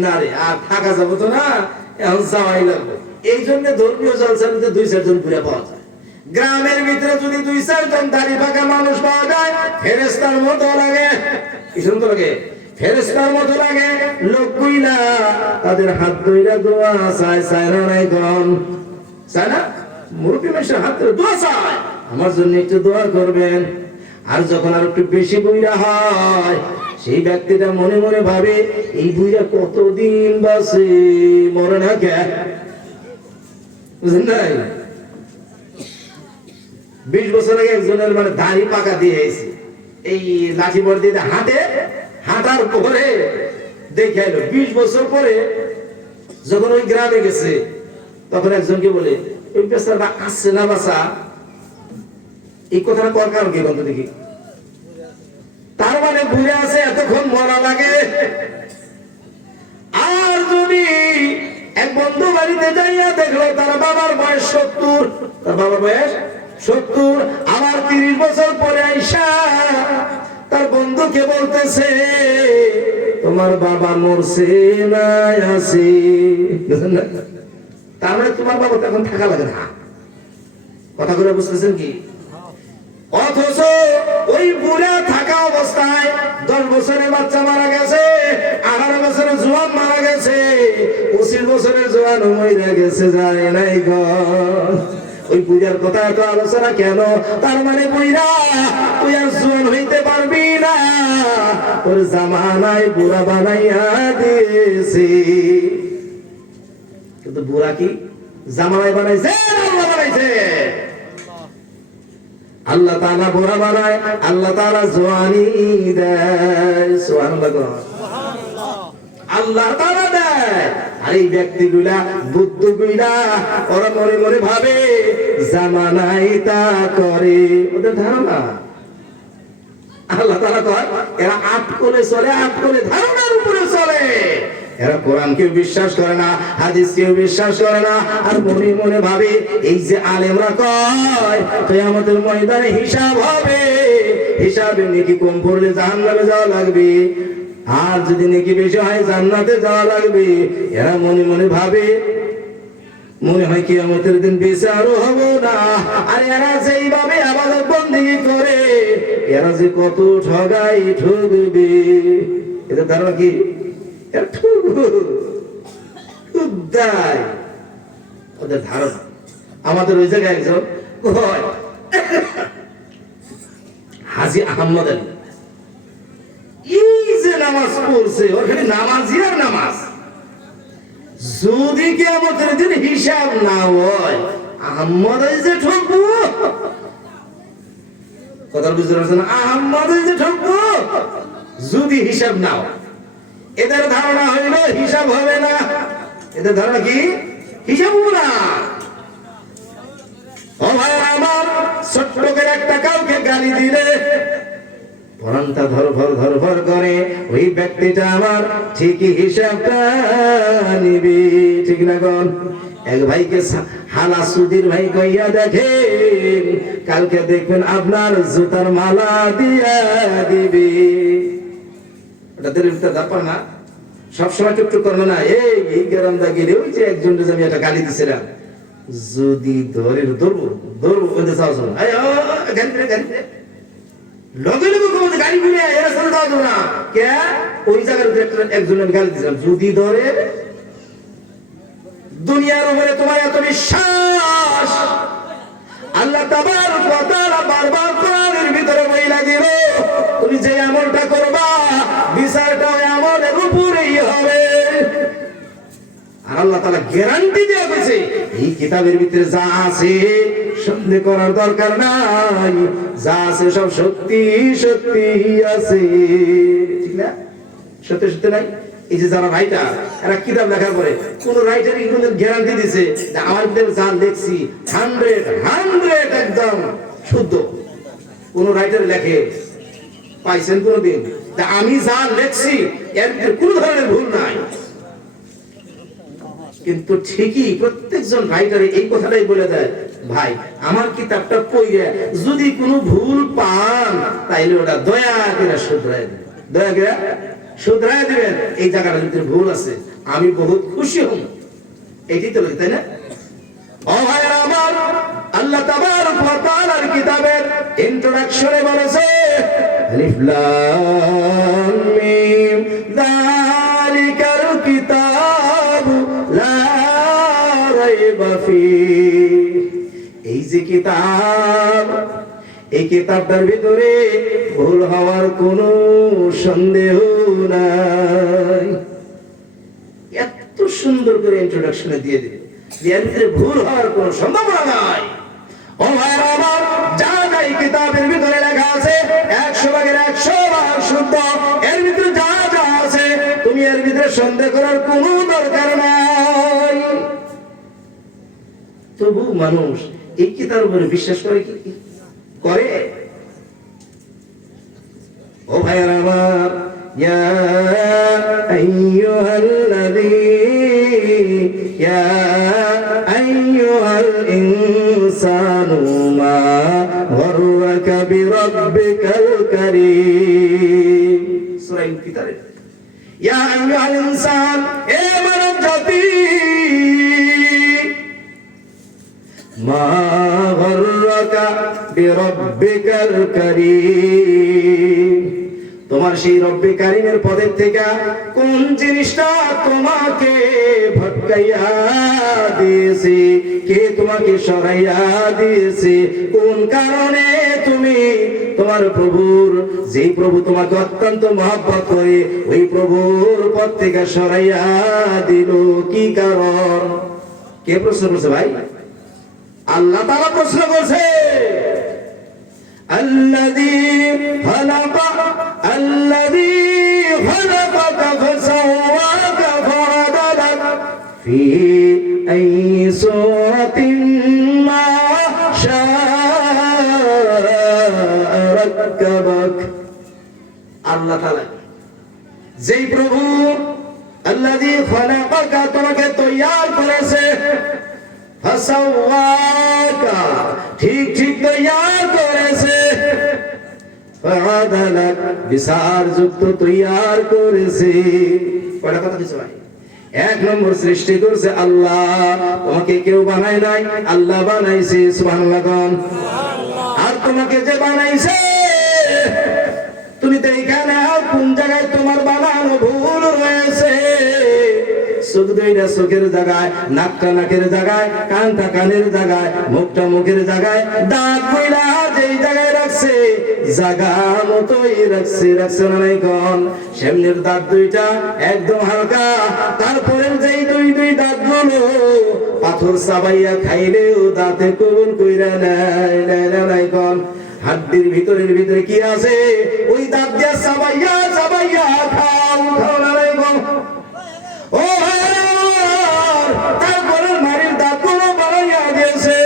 না, রে আর থাকা যাবো তো না, এখন যাওয়াই লাগবে। এই জন্য ধর্মীয় জলসার ভিতরে 2-4 জন বুড়া পাওয়া যায়। গ্রামের ভিতরে যদি 2-4 জন দাড়ি পাকা মানুষ পাওয়া যায় ফেরেশতার মতো লাগে। কি সুন্দর লাগে, ফেরেশতার মতো লাগে। লোকগুলা তাদের হাত ধইরা দোয়া চায় না নাই গন, চায় না? মুরব্বী মানুষের হাত ধরে দোয়া চায়, আমার জন্য একটু দোয়া করবেন। আর যখন আর একটু বেশি বুইরা হয় সেই ব্যক্তিটা মনে মনে ভাবে এই বুইরা কতদিন বাঁচে, মরে না কে, বুঝলেন নাই? 20 বছর আগে একজনের মানে দাড়ি পাকা দিয়ে এসে এই লাঠি বড় দিয়ে হাঁটার পরে দেখে এলো 20 বছর পরে যখন ওই গ্রামে গেছে তখন একজনকে বলে এই বেচারা আসছে না বাসা, এই কথাটা কর কারণ কি বলতো দেখি? তার মানে বুঝে আছে এতক্ষণ মরা লাগে। আর যদি এক বন্ধু বাড়িতে যাইয়া দেখলো তার বাবার বয়স 70, তার বাবার বয়স 70, আবার 30 বছর পরে আইসা তার বন্ধুকে বলতেছে তোমার বাবা মরছে না আছে, তার মানে তোমার বাবা এখন থাকা লাগে না। কথা করে বুঝতেছেন কি? অথচ ওই বুড়া থাকা অবস্থায় 10 বছরের বাচ্চা মারা গেছে, 18 বছরের জোয়ান মারা গেছে, 25 বছরের জোয়ান মরে গেছে, যায় নাই গো। ওই বুড়ার কথা এত আলোচনা কেন? তার মানে বুড়া তুই আর জোয়ান হইতে পারবি না, ওর জামানায় বুড়া বানাইয়া দিয়েছে। কিন্তু বুড়া কি জামানায় বানাইছে? আল্লাহ বানাইছে। আল্লাহ তাআলা বুড়া বানায়, আল্লাহ তাআলা জওয়ানি দেয়। সুবহানাল্লাহ, আল্লাহ তাআলা দেয়। আর এই ব্যক্তিগুলা বুদ্ধগুলা ওরা মনে মনে ভাবে জামানাই তা করে, ওদের ধারণা। আল্লাহ তাআলা কয় এরা আটকলে চলে, আটকলে ধারণার উপরে চলে। এরা কোরআন কেউ বিশ্বাস করে না, হাদিস কেউ বিশ্বাস করে না, আর মনে মনে ভাবে এই যে আলেমরা কয় কিয়ামতের ময়দানে হিসাব হবে, হিসাবে নেকি কম পড়লে জাহান্নামে যাওয়া লাগবে, আর যদি নেকি বেশি হয় জান্নাতে যাওয়া লাগবে। এরা মনে মনে ভাবে মনে হয় কিয়ামতের দিন বিচারও হবে না। আর এরা যেইভাবে ইবাদত বندگی করে এরা যে কত ঠগাই ঠকবে, এটা ধারণা কি? ওদের ধারণা। আমাদের ওই জায়গায় একজন হাজী আহমদ আলী। এই যে নামাজ পড়ছে ওখানে নামাজি আর নামাজ, যদি কিয়ামতের দিন হিসাব না হয় আহমদ আলী যে ঠকবো, কথা বুঝতে পারছেন? আহমদ আলী যে ঠকবো যদি হিসাব না হয়। এদের ধারণা হইল হিসাব হবে না, এদের ধারণা কি হিসাব হবে না। ও ভাই আমার, ছোট্ট করে একটা কাউকে গালি দিলে পরানটা ধর করে, ওই ব্যক্তিটা আমার ঠিকই হিসাবটা নিবি, ঠিক না? কোন এক ভাইকে হালা সুধীর ভাই কইয়া দেখেন, কালকে দেখবেন আপনার জুতার মালা দিয়া দিবি। ওটা তোর ব্যাপার না, সবসময় টুকটুক করবে না। এই গেরান্দা গিরে ওই যে একজন আমি একটা গালি দিছিলাম, যদি ধরবো বলতে চাও লগে লগে কোনো গাড়ি ঘুরে এরা চলে যাওয়া যাবে না। কে ওই জায়গার একজন গালি দিয়েছিলাম, যদি ধরে দুনিয়ার উপরে তোমার এত বিশ্বাস, আল্লাহ তাবারক ওয়া তাআলা বারবার কোরআনের ভিতরে বইলা দিল, তুমি যে আমলটা করবা বিচারটা ওই আমলের উপরেই হবে। আর আল্লাহ তাআলা গ্যারান্টি দিয়ে গেছে এই কিতাবের ভিতরে যা আছে সন্দেহ করার দরকার নাই, যা আছে সব সত্যি সত্যি আছে, ঠিক না? সত্যি সত্যি নাই। এই যে যারা রাইটার, এরা কিতাব লেখার পরে কোন রাইটারই কোনো গ্যারান্টি দিছে যে আমার ভিতরে যা লিখছি 100 একদম শুদ্ধ? কোন রাইটার লেখে পাইছেন কোনদিন যে আমি যা লিখছি এর ভিতরে কোনো ধরনের ভুল নাই? কিন্তু ঠিকই প্রত্যেকজন রাইটার এই কথাটাই বলে দেয়, ভাই আমার কিতাবটা পড়ে যদি কোনো ভুল পান তাইলে ওটা দয়া করে শুধরায় দিবেন, দয়া করে শুধরায় দিবেন, এই জায়গাটার ভিতরে ভুল আছে, আমি বহুত খুশি হব। এটাই তো, তাই না? ও ভাই আমার, আল্লাহ তাবারক ওয়া তাআলার কিতাবের ইন্ট্রোডাকশনে বলেছে আলিফ লাম মিম যালিকাল কিতাবু লা রাইবা ফীহি। এই যে কিতাব, এই কিতাবটার ভিতরে ভুল হওয়ার কোনো সন্দেহ নাই। এত সুন্দর করে ইন্ট্রোডাকশনে দিয়ে দিবে, এর ভিতরে ভুল হওয়ার কোনো সম্ভাবনা নাই। ও ভাইরা আমার, যা যা এই কিতাবের ভিতরে লেখা আছে 100% শুদ্ধ। এর ভিতরে যা যা আছে তুমি এর ভিতরে সন্দেহ করার কোনো দরকার নাই। তবু মানুষ এই কিতাবের উপরে বিশ্বাস করে কি করে? ও ভাইরা আমার, ইয়া আইয়ুহাল ইনসানু মা গররাকা বিরাব্বিকাল কারীম। সূরা ইনফিতার। ইয়া আইয়ুহাল ইনসান, এ মানব জাতি, মা গররাকা বিরাব্বিকাল কারীম, তোমার সেই রব্বে কারীমের পদের থেকে কোন জিনিসটা তোমাকে ভটকাইয়া দিয়েছে, কে তোমাকে সরাইয়া দিয়েছে, কোন কারণে তুমি তোমার প্রভুর, যেই প্রভু তোমাকে অত্যন্ত মহব্বত করে ওই প্রভুর পদ থেকে সরাইয়া দিল, কি কারণ? কে প্রশ্ন করছে ভাই? আল্লাহ তাআলা প্রশ্ন করছে। الذي خلقك فسواك فعدلك في أي صورة ما شاء ركبك। আল্লাহ তাআলা যেই প্রভু الذي خلقك তোমাকে তৈয়ার করেছে, ফাসাওয়াকা ঠিক ঠিক তৈয়ার করেছে, ফাআদালাক বিচার যুক্ত তৈয়ার করেছে। কয়টা কথা দিছো ভাই? এক নম্বর সৃষ্টি করেছে আল্লাহ, তোমাকে কেউ বানায় নাই, আল্লাহ বানাইছে। সুবহানাল্লাহ। আর তোমাকে যে বানাইছে তুমি তো এখানে কোন জায়গায় তোমার বানানো ভুল রয়েছে চোখ দুইটা চোখের জায়গায়, নাকটা নাকের জায়গায়, কানটা কানের জায়গায়, মুখটা মুখের জায়গায়, দাঁত দুইটা যেই জায়গায় রাখছে জায়গা মতোই রাখছে না নাই কোন? সামনের দাঁত দুইটা একদম হালকা, তারপরের যেই দুই দাঁত গুলো পাথর চাবাইয়া খাইলেও দাঁতে কবুল কইরা নাই কোন? হাড্ডির ভিতরে কি আছে ওই দাঁত দিয়া চাবাইয়া খাও না নাই কোন? ও তারপরে মারির দাঁত গুলো বানাইয়া দিয়েছে,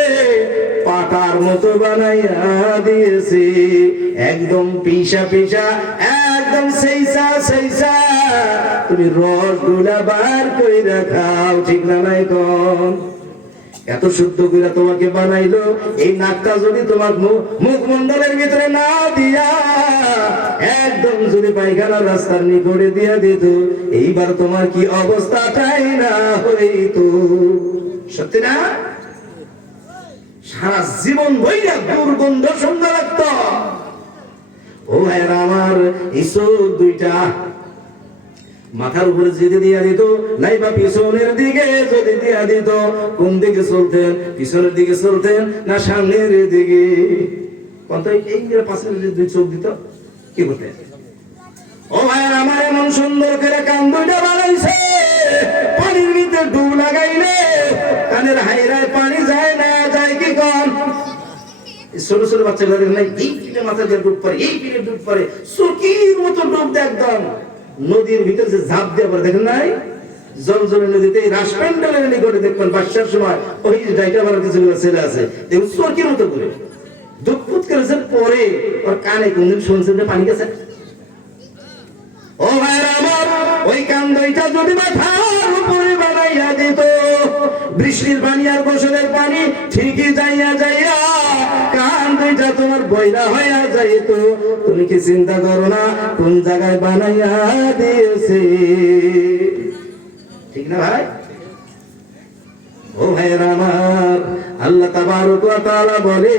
পাটার মতো বানাইয়া দিয়েছে, একদম পিসা একদম সেইসা তুমি রসগুলা বার কইরা খাও, ঠিক না নাই কোন? এত শুদ্ধ করে তোমাকে বানাইলো, এই নাকটা যদি তোমার মুখমণ্ডলের ভিতরে না দিয়া একদম যদি পায়খানার রাস্তার নিকটে দিয়া দিত, এইবার তোমার কি অবস্থাটাই না হইতো? সত্যি না? সারা জীবন বইয়া দুর্গন্ধ সুন্দর লাগতো। ও ভাইরা আমার, এই চোখ দুইটা মাথার উপরে যদি দিয়া দিত, নাইবা পিছনের দিকে যদি দিয়া দিত, কোন দিকে চলতেন? পিছনের দিকে চলতেন না সামনের দিকে? কত এই পাশের দুই চোখ দিত, কি করতেন? ও ভাইরা আমার, এমন সুন্দর করে কান দুইটা বানাইছে, পানির ভিতরে ডুব লাগাইলে কানের হাইরায় পানি যায় না যায় কি কোন? ছোট ছোট বাচ্চাগুলো নাই, এই পিঠে মাথা দিয়ে ডুব পড়ে, এই পিঠে ডুব পড়ে, চকির মতো ডুব দেয় একদম নদীর ভিতরে যে ঝাঁপ দেওয়া পড়ে, দেখেন নাই? জলজলের নদীতে রাসপ্যান্ডেলের নিকটে দেখবেন বাচ্চার সময় ওই ডাইটা বানার কিছুগুলো ছেলে আছে, দেখুন চকির মতো করে দুপুত করেছে, পরে ওর কানে কোনদিন শুনছেন যে পানি গেছে? ও ভাইরা আমার, ওই কান দুইটা যদি মাথার উপরে বানাইয়া দিত, বৃষ্টির পানি আর গোসলের পানি ঠিকই যাইয়া কান দুইটা তোমার বইরা হইয়া যাইত। তুমি কি চিন্তা করো না কোন জায়গায় বানাইয়া দিয়েছে? ঠিক না ভাই? ও ভাইরা আমার, আল্লাহ তাবারক ওয়া তাআলা বলে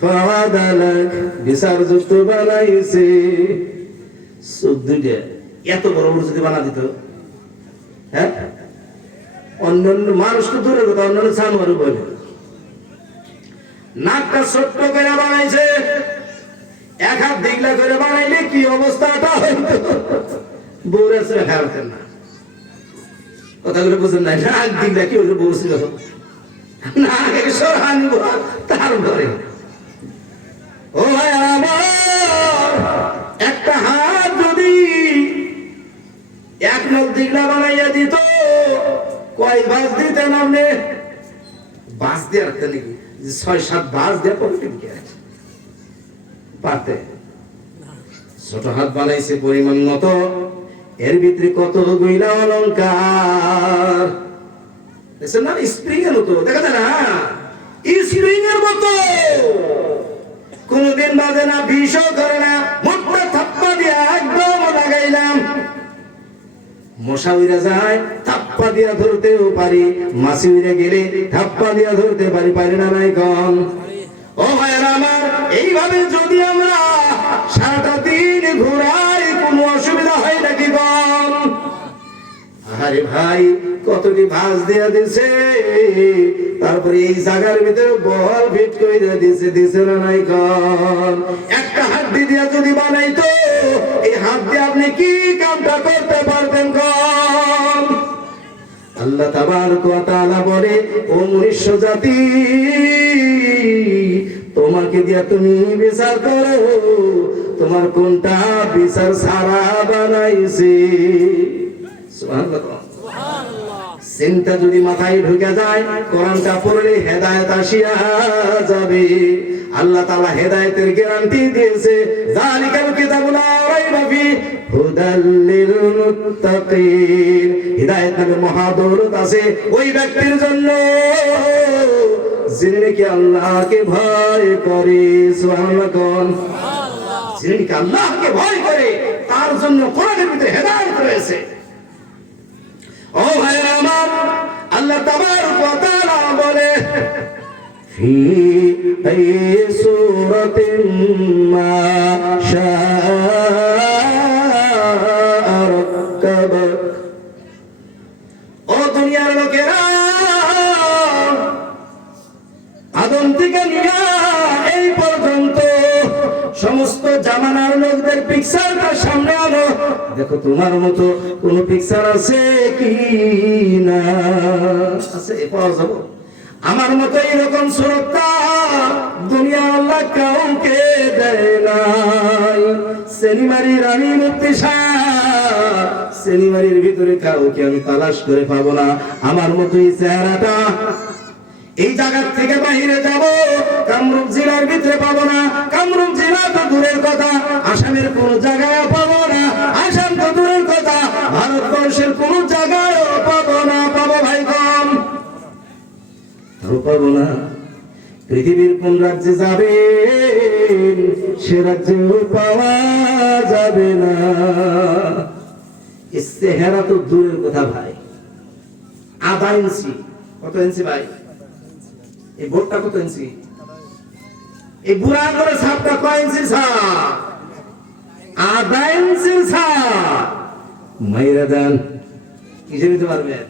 ফাওয়াদালাক, বিচার যুক্ত বানাইছে। চোখ দুইটা এত বড় বড় যদি বানা দিত, হ্যাঁ, অন্যান্য মানুষ তো দূরের কথা, অন্যান্য জানোয়ারও বলে। নাকটা ছোট্ট করে বানাইছে, এক হাত দিগলা করে বানাইলে কি অবস্থাটা হইতো? বউরা ছেলে খাওয়াতেন না, কথাগুলো বুঝেন নাই? নাক দিগলা কি হইতো? বউ ছিল না, আনবো তারপরে। ও ভাই আমার, একটা হাত যদি এক নখ দিগলা বানাইয়া দিত, কয় বাস দিতেন আপনি? বাস দিয়ে রাখতেন নাকি? ৬-৭ বাস দিয়ে পারতে? ছোট হাত বানাইছে পরিমাণ মতো, এর ভিতরে কত গইলা অলংকার দেখছেন না? স্প্রিং এর মতো দেখা যায় না? স্প্রিং এর মতো কোনদিন বাজে না, বিষও করে না, মোটটা থাপ্পা দিয়ে একদম লাগাইলাম, মশা উড়ে যায় থাপ্পা দিয়া ধরতেও পারি, মাছি উড়ে গেলে থাপ্পা দিয়া ধরতে পারি না নাই কোন? ও ভাইরা আমার, এইভাবে যদি আমরা সারাটা দিন ঘুরাই কোনো অসুবিধা হয় নাকি কোন? আরে ভাই, কতটি ভাঁজ দিয়া দিছে, তারপরে এই জায়গার ভিতরে বল ফিট করে দিছে না নাই কোন? একটা হাড্ডি দিয়া যদি বানাইতো, এই হাত দিয়ে আপনি কি কামটা করতে পারতেন কোন? আল্লাহ তাবারক ওয়া তাআলা বলে, ও মনুষ্য জাতি, তোমাকে দিয়া তুমি বিচার করো, তোমার কোনটা বিচার সারা বানাইছে? সুবহানাল্লাহ। চিন্তা যদি মাথায় ঢুকে যায়, কোরআনটা পড়লে হেদায়েত আসিয়া যাবে। আল্লাহ তাআলা হেদায়েতের গ্যারান্টি দিয়েছে, যালিকাল কিতাবু লা রাইবা ফি হুদাল লিল মুত্তাকিন। হেদায়েত নামে মহাদৌলত আছে ওই ব্যক্তির জন্য যিনি নাকি আল্লাহকে ভয় করে। সুবহানাল্লাহ। যিনি নাকি আল্লাহকে ভয় করে, তার জন্য কোরআনের ভিতরে হেদায়েত রয়েছে। ও ভাইরা আমার, আল্লাহ তাবারক ওয়া তাআলা বলে, ফি আইয়ি সূরাতিন মা শাআ রাক্কাবাক। সমস্ত জামানার লোকদের পিকচারটা সামনে আনো, দেখো তোমার মতো কোন পিকচার আছে কি না। আছে, পাওয়া যাবে? আমার মতো এরকম সুরতটা দুনিয়া আল্লাহ কাউকে দেয় নাই। সেলিমারির আমি মুক্তি সাহেব, সেলিমারির ভিতরে কাউকে আমি তালাশ করে পাবো না আমার মতো এই চেহারাটা। এই জায়গার থেকে বাইরে যাব, কামরূপ জেলার ভিতরে পাবো না। কামরূপ জেলা তো দূরের কথা, আসামের কোন জায়গায় পাবো না। আসাম তো দূরের কথা, ভারতবর্ষের কোন জায়গায় পাবো না। পাবো ভাই কম, পাবো না। পৃথিবীর কোন রাজ্যে যাবে সে রাজ্যে পাওয়া যাবে না। চেহারা তো দূরের কথা ভাই, আধা ইঞ্চি। কত ইঞ্চি ভাই? এই বোর্ডটা কত ইঞ্চি? এই বুড়া করে ছাপটা কয় ইঞ্চি ছাপ? আধা ইঞ্চি ছাপ। মাইরা দেন, কিসে দিতে পারবেন?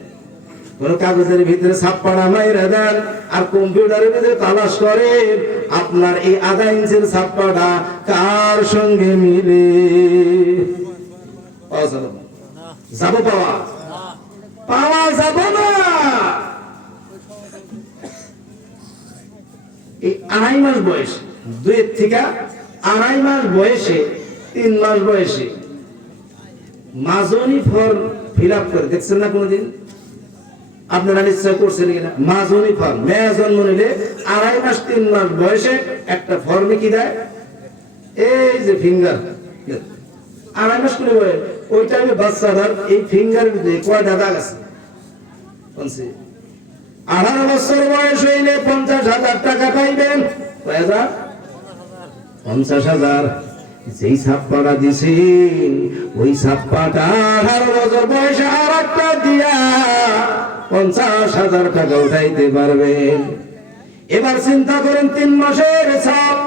কোন কাগজের ভিতরে ছাপ পাড়া মাইরা দেন, আর কম্পিউটারের ভিতরে তালাশ করেন আপনার এই আধা ইঞ্চির ছাপ্পাটা কার সঙ্গে মিলে। যাবো পাওয়া? পাওয়া যাবো না। এই 2.5 মাস বয়স, 2 থেকে 2.5 মাস বয়সে, 3 মাস বয়সে মাজনি ফর্ম ফিল আপ করে দেখছেন না কোনদিন? আপনারা নিশ্চয় করছেন কিনা? মাজনি ফর্ম, মেয়ে জন্ম নিলে 2.5 মাস 3 মাস বয়সে একটা ফর্মে কি দেয়? এই যে ফিঙ্গার, 2.5 মাস করে বয়স, ওই টাইমে বাচ্চাদের এই ফিঙ্গার ভিতরে কয়টা দাগ আছে? 18 বছর বয়স হইলে 50,000 টাকা পাইবেন। 50,000। যেই ছাপ্পাটা দিছেন ওই ছাপ্পাটা 18 বছর বয়সে আর একটা দিয়া 50,000 টাকা উঠাইতে পারবেন। এবার চিন্তা করেন 3 মাসের ছাপ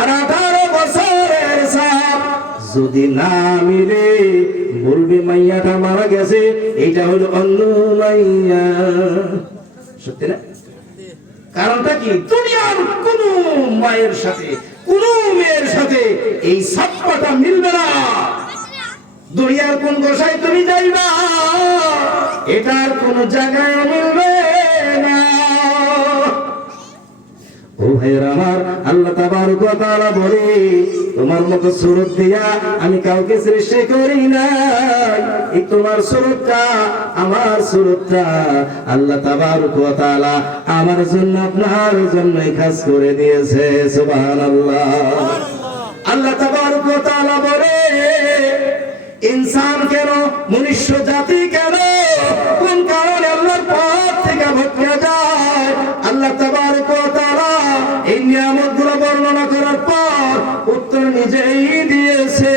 আর 18 বছরের ছাপ যদি না মিলে, বলবে মাইয়াটা মারা গেছে, এইটা হলো অন্য মাইয়া। সত্যি না? কারণটা কি? দুনিয়ার কোন মায়ের সাথে, কোন মেয়ের সাথে এই ছাপ্পাটা মিলবে না। দুনিয়ার কোন গোসাই তুমি যাইবা, এটার কোন জায়গায় মিলবে না। ও ভাইয়ের আমার, আল্লাহ তাবারক ওয়া তাআলা বলে, তোমার মতো সুরত দিয়া আমি কাউকে সৃষ্টি করি নাই। এই তোমার সুরতটা, আমার সুরতটা আল্লাহ তাবারক ওয়া তাআলা আমার জন্য, আপনার জন্যই খাস করে দিয়েছে। সুবহানাল্লাহ। আল্লাহ তাবারক ওয়া তাআলা বলে, ইনসান কেন, মনুষ্য জাতি কেন, কোন কারণে আল্লাহর পথ থেকে ভটকে যায়? আল্লাহ তাবারক ওয়া তাআলা এই নিয়ামতগুলো বর্ণনা করার পর উত্তর নিজেই দিয়েছে।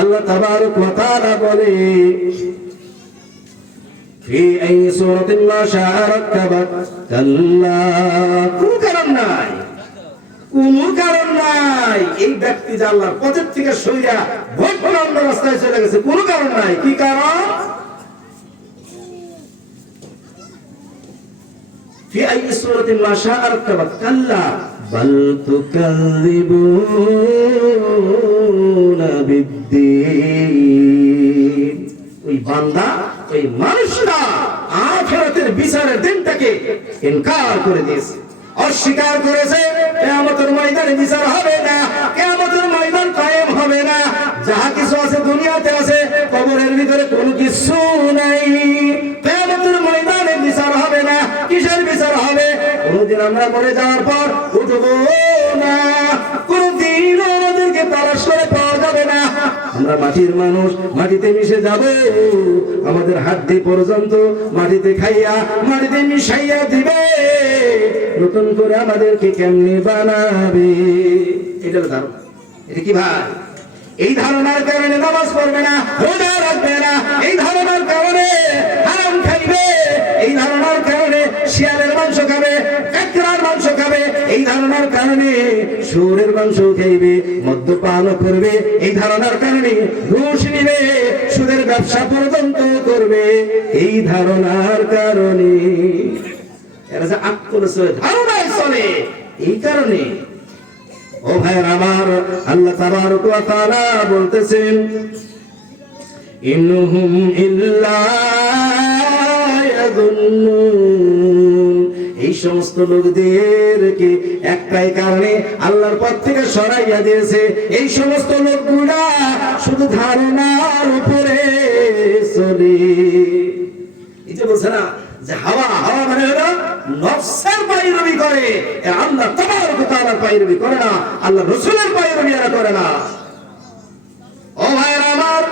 আল্লাহ তাবারক ওয়া তাআলা বলে, ফি আই সূরাতিন মা শাআ রাক্কাবাক, কাল্লা। কোন কারণ নাই, কোন কারণ নাই। এই ব্যক্তি যে আল্লাহর পথের থেকে সইরা ভোট অন্য রাস্তায় চলে গেছে, কোন কারণ নাই। কি কারণ? في أي سورة ما شاء ركبت، كلا بل تكذبون بالدين। ওই বান্দা, ওই মানুষরা আখিরাতের বিচারের দিনটাকে ইনকার করে দিয়েছে, অস্বীকার করেছে। কিয়ামতের ময়দানে বিচার হবে না, কিয়ামতের ময়দান কায়েম হবে না। যাহা কিছু আছে দুনিয়াতে আছে, কবরের ভিতরে কোনো কিছু নাই। কিয়ামতের ময়দানে বিচার হবে না। কিসের বিচার হবে? কোনদিন আমরা মরে যাওয়ার পর উঠবো না, কোনদিন আমাদেরকে তালাশ করে পাওয়া যাবে না। আমরা মাটির মানুষ, মাটিতে মিশে যাব। আমাদের হাড্ডি পর্যন্ত মাটিতে খাইয়া, মাটিতে মিশাইয়া দিবে। নতুন করে আমাদেরকে কেমনি বানাবে? এটা ধারণা। এটা কি ভাই? এই ধারণার কারণে নামাজ পড়বে না, রোজা রাখবে না। এই ধারণার কারণে হারাম খাইবে। এই ধারণার কারণে শিয়ালের মাংস খাবে, কাকড়ার মাংস খাবে। এই ধারণার কারণে শুয়োরের মাংস খাইবে, মদ্যপান করবে। এই ধারণার কারণে ঘুষ নিবে, সুদের ব্যবসা পর্যন্ত করবে। এই ধারণার কারণে এরা যে আক্কল ধারণায় চলে। এই কারণে ও ভাইয়ের আমার, আল্লাহ তাবারক ওয়া তাআলা বলতেছেন ইন্নুহুম ইল্লা ইয়াযুন্নুন, এই সমস্ত লোকদেরকে একটাই কারণে আল্লাহর পথ থেকে সরাইয়া দিয়েছে। এই সমস্ত লোকগুলা শুধু ধারণার উপরে চলে। এই যে বলছে না যে হাওয়া মানে হলো নফসের পায়রবি করে, আল্লাহ তাবারক ওয়া তাআলার পায়রবি করে না, আল্লাহ রাসূলের পায়রবি এরা করে না। ও ভাইরা আমার,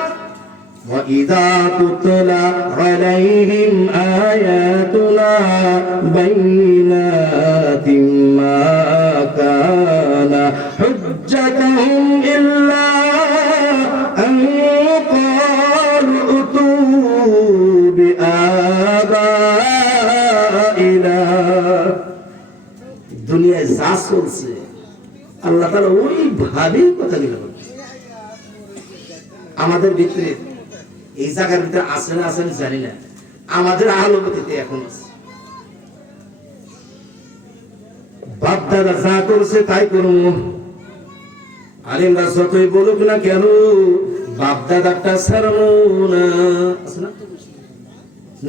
وَإِذَا تُتْلَى عَلَيْهِمْ آيَاتُنَا بَيِّنَاتٍ مَا كَانَ حُجَّتُهُمْ إِلَّا أَن قَالُوا ائْتُوا بِآبَائِنَا। দুনিয়ায় যা চলছে আল্লাহ তাআলা ওইভাবেই কথাগুলো বলছে। আমাদের ভিতরে এই জায়গার ভিতরে আছে না আছে জানি না, আমাদের আলোকিতে এখন আছে। বাপ দাদা যা করছে তাই করুন, আলিমরা যতই বলুক না কেন বাপ দাদাটা ছাড়ানো না। আছে না?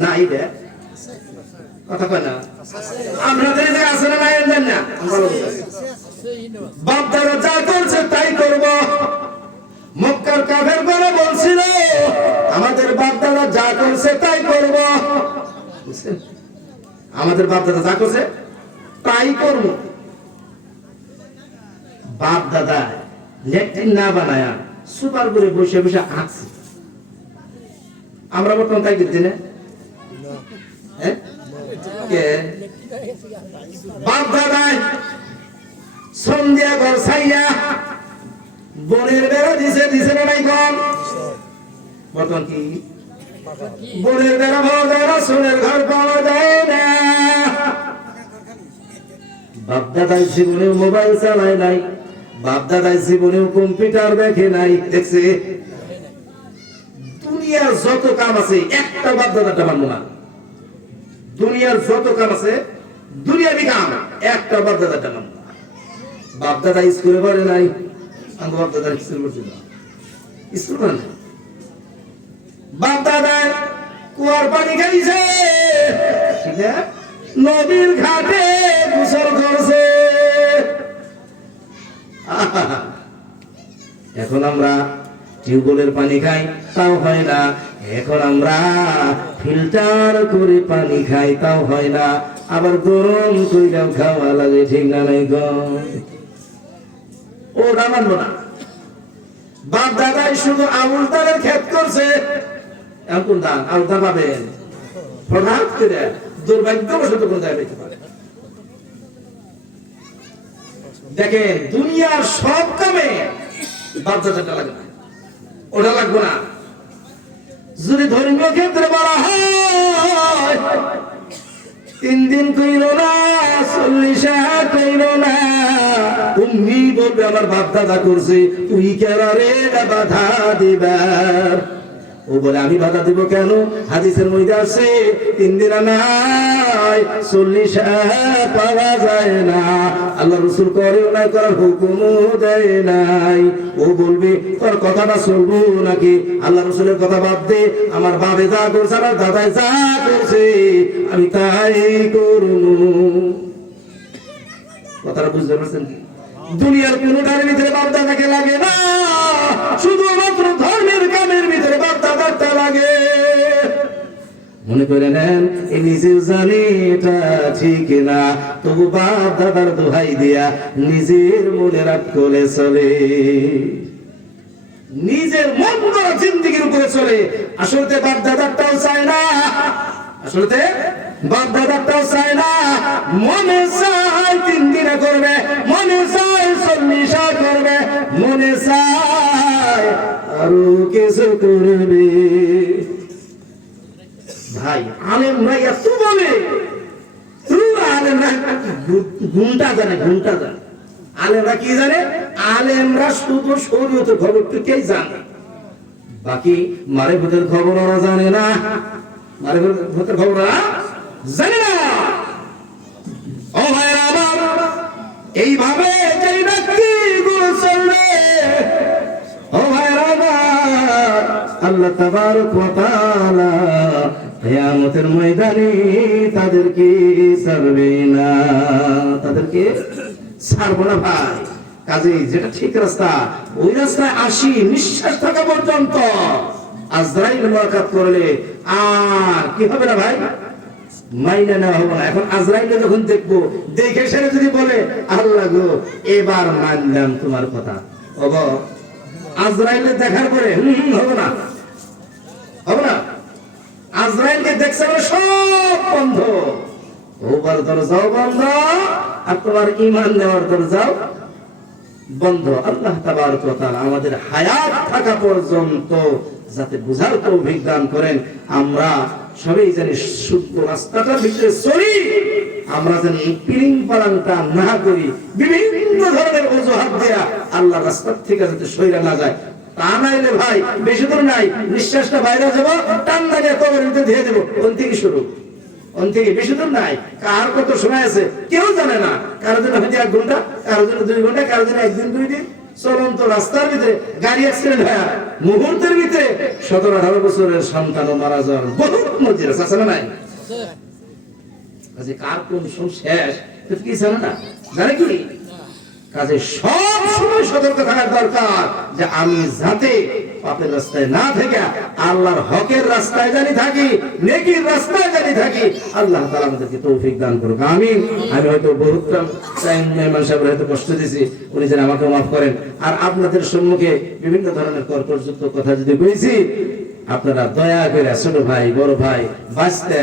না এটা কথা কয় না, আপনাদের এই জায়গা আছে না নাই জানি না। বাপ দাদা যা করছে তাই করবো। মক্কার কাফের বলে বলছিল আমাদের বাপ দাদা যা করছে তাই করব, আমাদের বাপ দাদা যা করছে তাই করব। বাপ দাদা ল্যাট্রিন না বানায়া সুপার করে বসে বসে আঁকছে, আমরা বর্তমান তাই করছি না। বাপ দাদায় সন্ধ্যা ঘর ছাইয়া বনের বেড়া দিছে না নাই কম বর্তমান কি বনের বেড়া পাওয়া যায় না, সোনের ঘর পাওয়া যায় না। বাপ দাদাই জীবনেও মোবাইল চালায় নাই, বাপ দাদাই জীবনেও কম্পিউটার দেখে নাই, দেখছে। দুনিয়ার যত কাম আছে একটা বাপ দাদাটা মানবো না। দুনিয়ার যত কাম আছে দুনিয়াবি কাম একটা বাপ দাদাটা মানবো না। বাপ দাদা স্কুলে পড়ে নাই, বাপ দাদা স্কুল পড়ছে না, স্কুল পড়ে নাই। বাপ দাদা কুয়ার পানি খাইছে, নদীর ঘাটে গোসল করছে। এখন আমরা টিউবওয়েলের পানি খাই তাও হয় না, এখন আমরা ফিল্টার করে পানি খাই তাও হয় না, আবার গরম কইরাও খাওয়া লাগে, ঠিক না নাই গম? ওটা মানবো না। বাপ দাদাই শুধু আউল দানের ক্ষেত করছে, এখন দান আউল দা পাবেন হঠাৎ করে দুর্ভাগ্যবশত কোন জায়গায় পেতে পারে। দেখেন দুনিয়ার সব কামে বাপ দাদাটা লাগে না, ওটা লাগবো না। যদি ধর্মীয় ক্ষেত্রে বলা হয় 3 দিন কইল না, 40 কইল না, তুমি বলবে আমার বাপ দাদা করছে, তুই কেরারে বাধা দিবার। ও বলে আমি বাধা দিব কেন? হাদিসের মধ্যে আছে 3 দিন নাই 40 পাওয়া যায় না, আল্লাহ রাসূল করেও নাই, করার হুকুমও দেয় নাই। ও বলবে তোর কথাটা চলবো নাকি? আল্লাহ রাসূলের কথা বাদ দে, আমার বাবা যা করছে আমার দাদাই যা করছে আমি তাই করব। কথাটা বুঝতে পারছেন কি? দুনিয়ার কোনটার ভিতরে বাপ দাদাকে লাগে না, শুধুমাত্র ধর্মের কামের ভিতরে বাপ দাদাটা লাগে। মনে করে নেন এই নিজেও জানি এটা ঠিক না, তবু বাপ দাদার দোহাই দিয়া নিজের মনে রাগ করে চলে, নিজের মন গড়া জিন্দেগির উপরে চলে। আসলে বাপ দাদারটাও চায় না, আসলে বাপ দাদারটাও চায় না। মনে চায় 3 দিনে করবে, মনে চায় 40 করবে, মনে চায় আরো কিছু করবে। ভাই আলেমরা এত বলে, আলেমরা ঘুমটা জানে, ঘুমটা জানে। আলেমরা কি জানে? আলেমরা শুধু শরীয়তের খবরটুকুই জানে, বাকি মারিফতের খবর ওরা জানে না, মারিফতের খবর ওরা জানে না। ও ভাইরা আমার, এইভাবে যেই ব্যক্তি আল্লাহ তাবারক ওয়া তাআলা কিয়ামতের ময়দানে তাদেরকে ছাড়বে না, তাদেরকে ছাড়বো না ভাই। কাজেই যেটা ঠিক রাস্তা ওই রাস্তায় আসি, নিঃশ্বাস থাকা পর্যন্ত আজরাইল মুলাকাত করলে আর কি হবে না ভাই, মাইনে নেওয়া হবে না। এখন আজরাইলকে যখন দেখবো, দেখে সেরে যদি বলে আল্লাহ গো এবার মানলাম তোমার কথা, ওগো আজরাইলকে দেখার পরে হবে না, হবে না। আজরাইলকে দেখছে সব বন্ধ, ওবার দরজাও বন্ধ আর তোমার ঈমান নেওয়ার দরজাও বন্ধ। আল্লাহ তাবারক ওয়া তাআলা আমাদের হায়াত থাকা পর্যন্ত যাতে বুঝার তৌফিক দান করেন, আমরা সবাই জানি শুদ্ধ রাস্তাটার ভিতরে চলি, আমরা জানি পিলিং পালাংটা না করি, বিভিন্ন ধরনের অজুহাত দেয়া আল্লাহ রাস্তার থেকে যাতে সইরা না যায়। তা নাইলে ভাই বেশি দূর নাই, নিঃশ্বাসটা বাইরে যাবো, টান লাগে কবরের ভিতরে দিয়ে দেবো, কোন থেকে শুরু, কোন থেকে বেশি দূর নাই। কার কত সময় আছে কেউ জানে না, কারো জন্য হয়তো 1 ঘন্টা, কারো জন্য 2 ঘন্টা, কারো জন্য 1 দিন 2 দিন। চলন্ত রাস্তার ভিতরে গাড়ি অ্যাক্সিডেন্ট হয়, মুহূর্তের ভিতরে 17-18 বছরের সন্তানও মারা যাওয়ার বহুত মজিরা আছে না নাই? কাজে কার কোন শেষ কি জানে না, জানে কি? কাজে সব সময় সতর্ক থাকার দরকার যে আমি যাতে পাপের রাস্তায় না থেকে আল্লাহর হকের রাস্তায় জানি থাকি, নেকির রাস্তায় জানি থাকি। আল্লাহ তাআলা আমাদেরকে তৌফিক দান করুক, আমিন। আমি হয়তো বহুত মেহমান সাহেবের হয়তো কষ্ট দিয়েছি, উনি যেন আমাকে মাফ করেন। আর আপনাদের সম্মুখে বিভিন্ন ধরনের কর্কশযুক্ত কথা যদি বলেছি, আপনারা দয়া করে ছোট ভাই, বড় ভাই, বাচ্চা,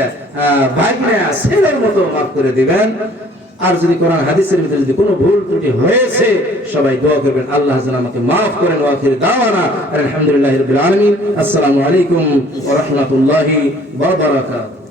ভাগনা, ছেলের মতো মাফ করে দিবেন। আর যদি কোরআন হাদিসের ভিতরে যদি কোনো ভুল ত্রুটি হয়েছে, সবাই দোয়া করবেন আল্লাহ যেন আমাকে মাফ করেন। ওয়া আখির দাওয়ানা আলহামদুলিল্লাহি রাব্বিল আলামিন। আসসালামু আলাইকুম ওয়া রাহমাতুল্লাহি ওয়া বারাকাতুহু।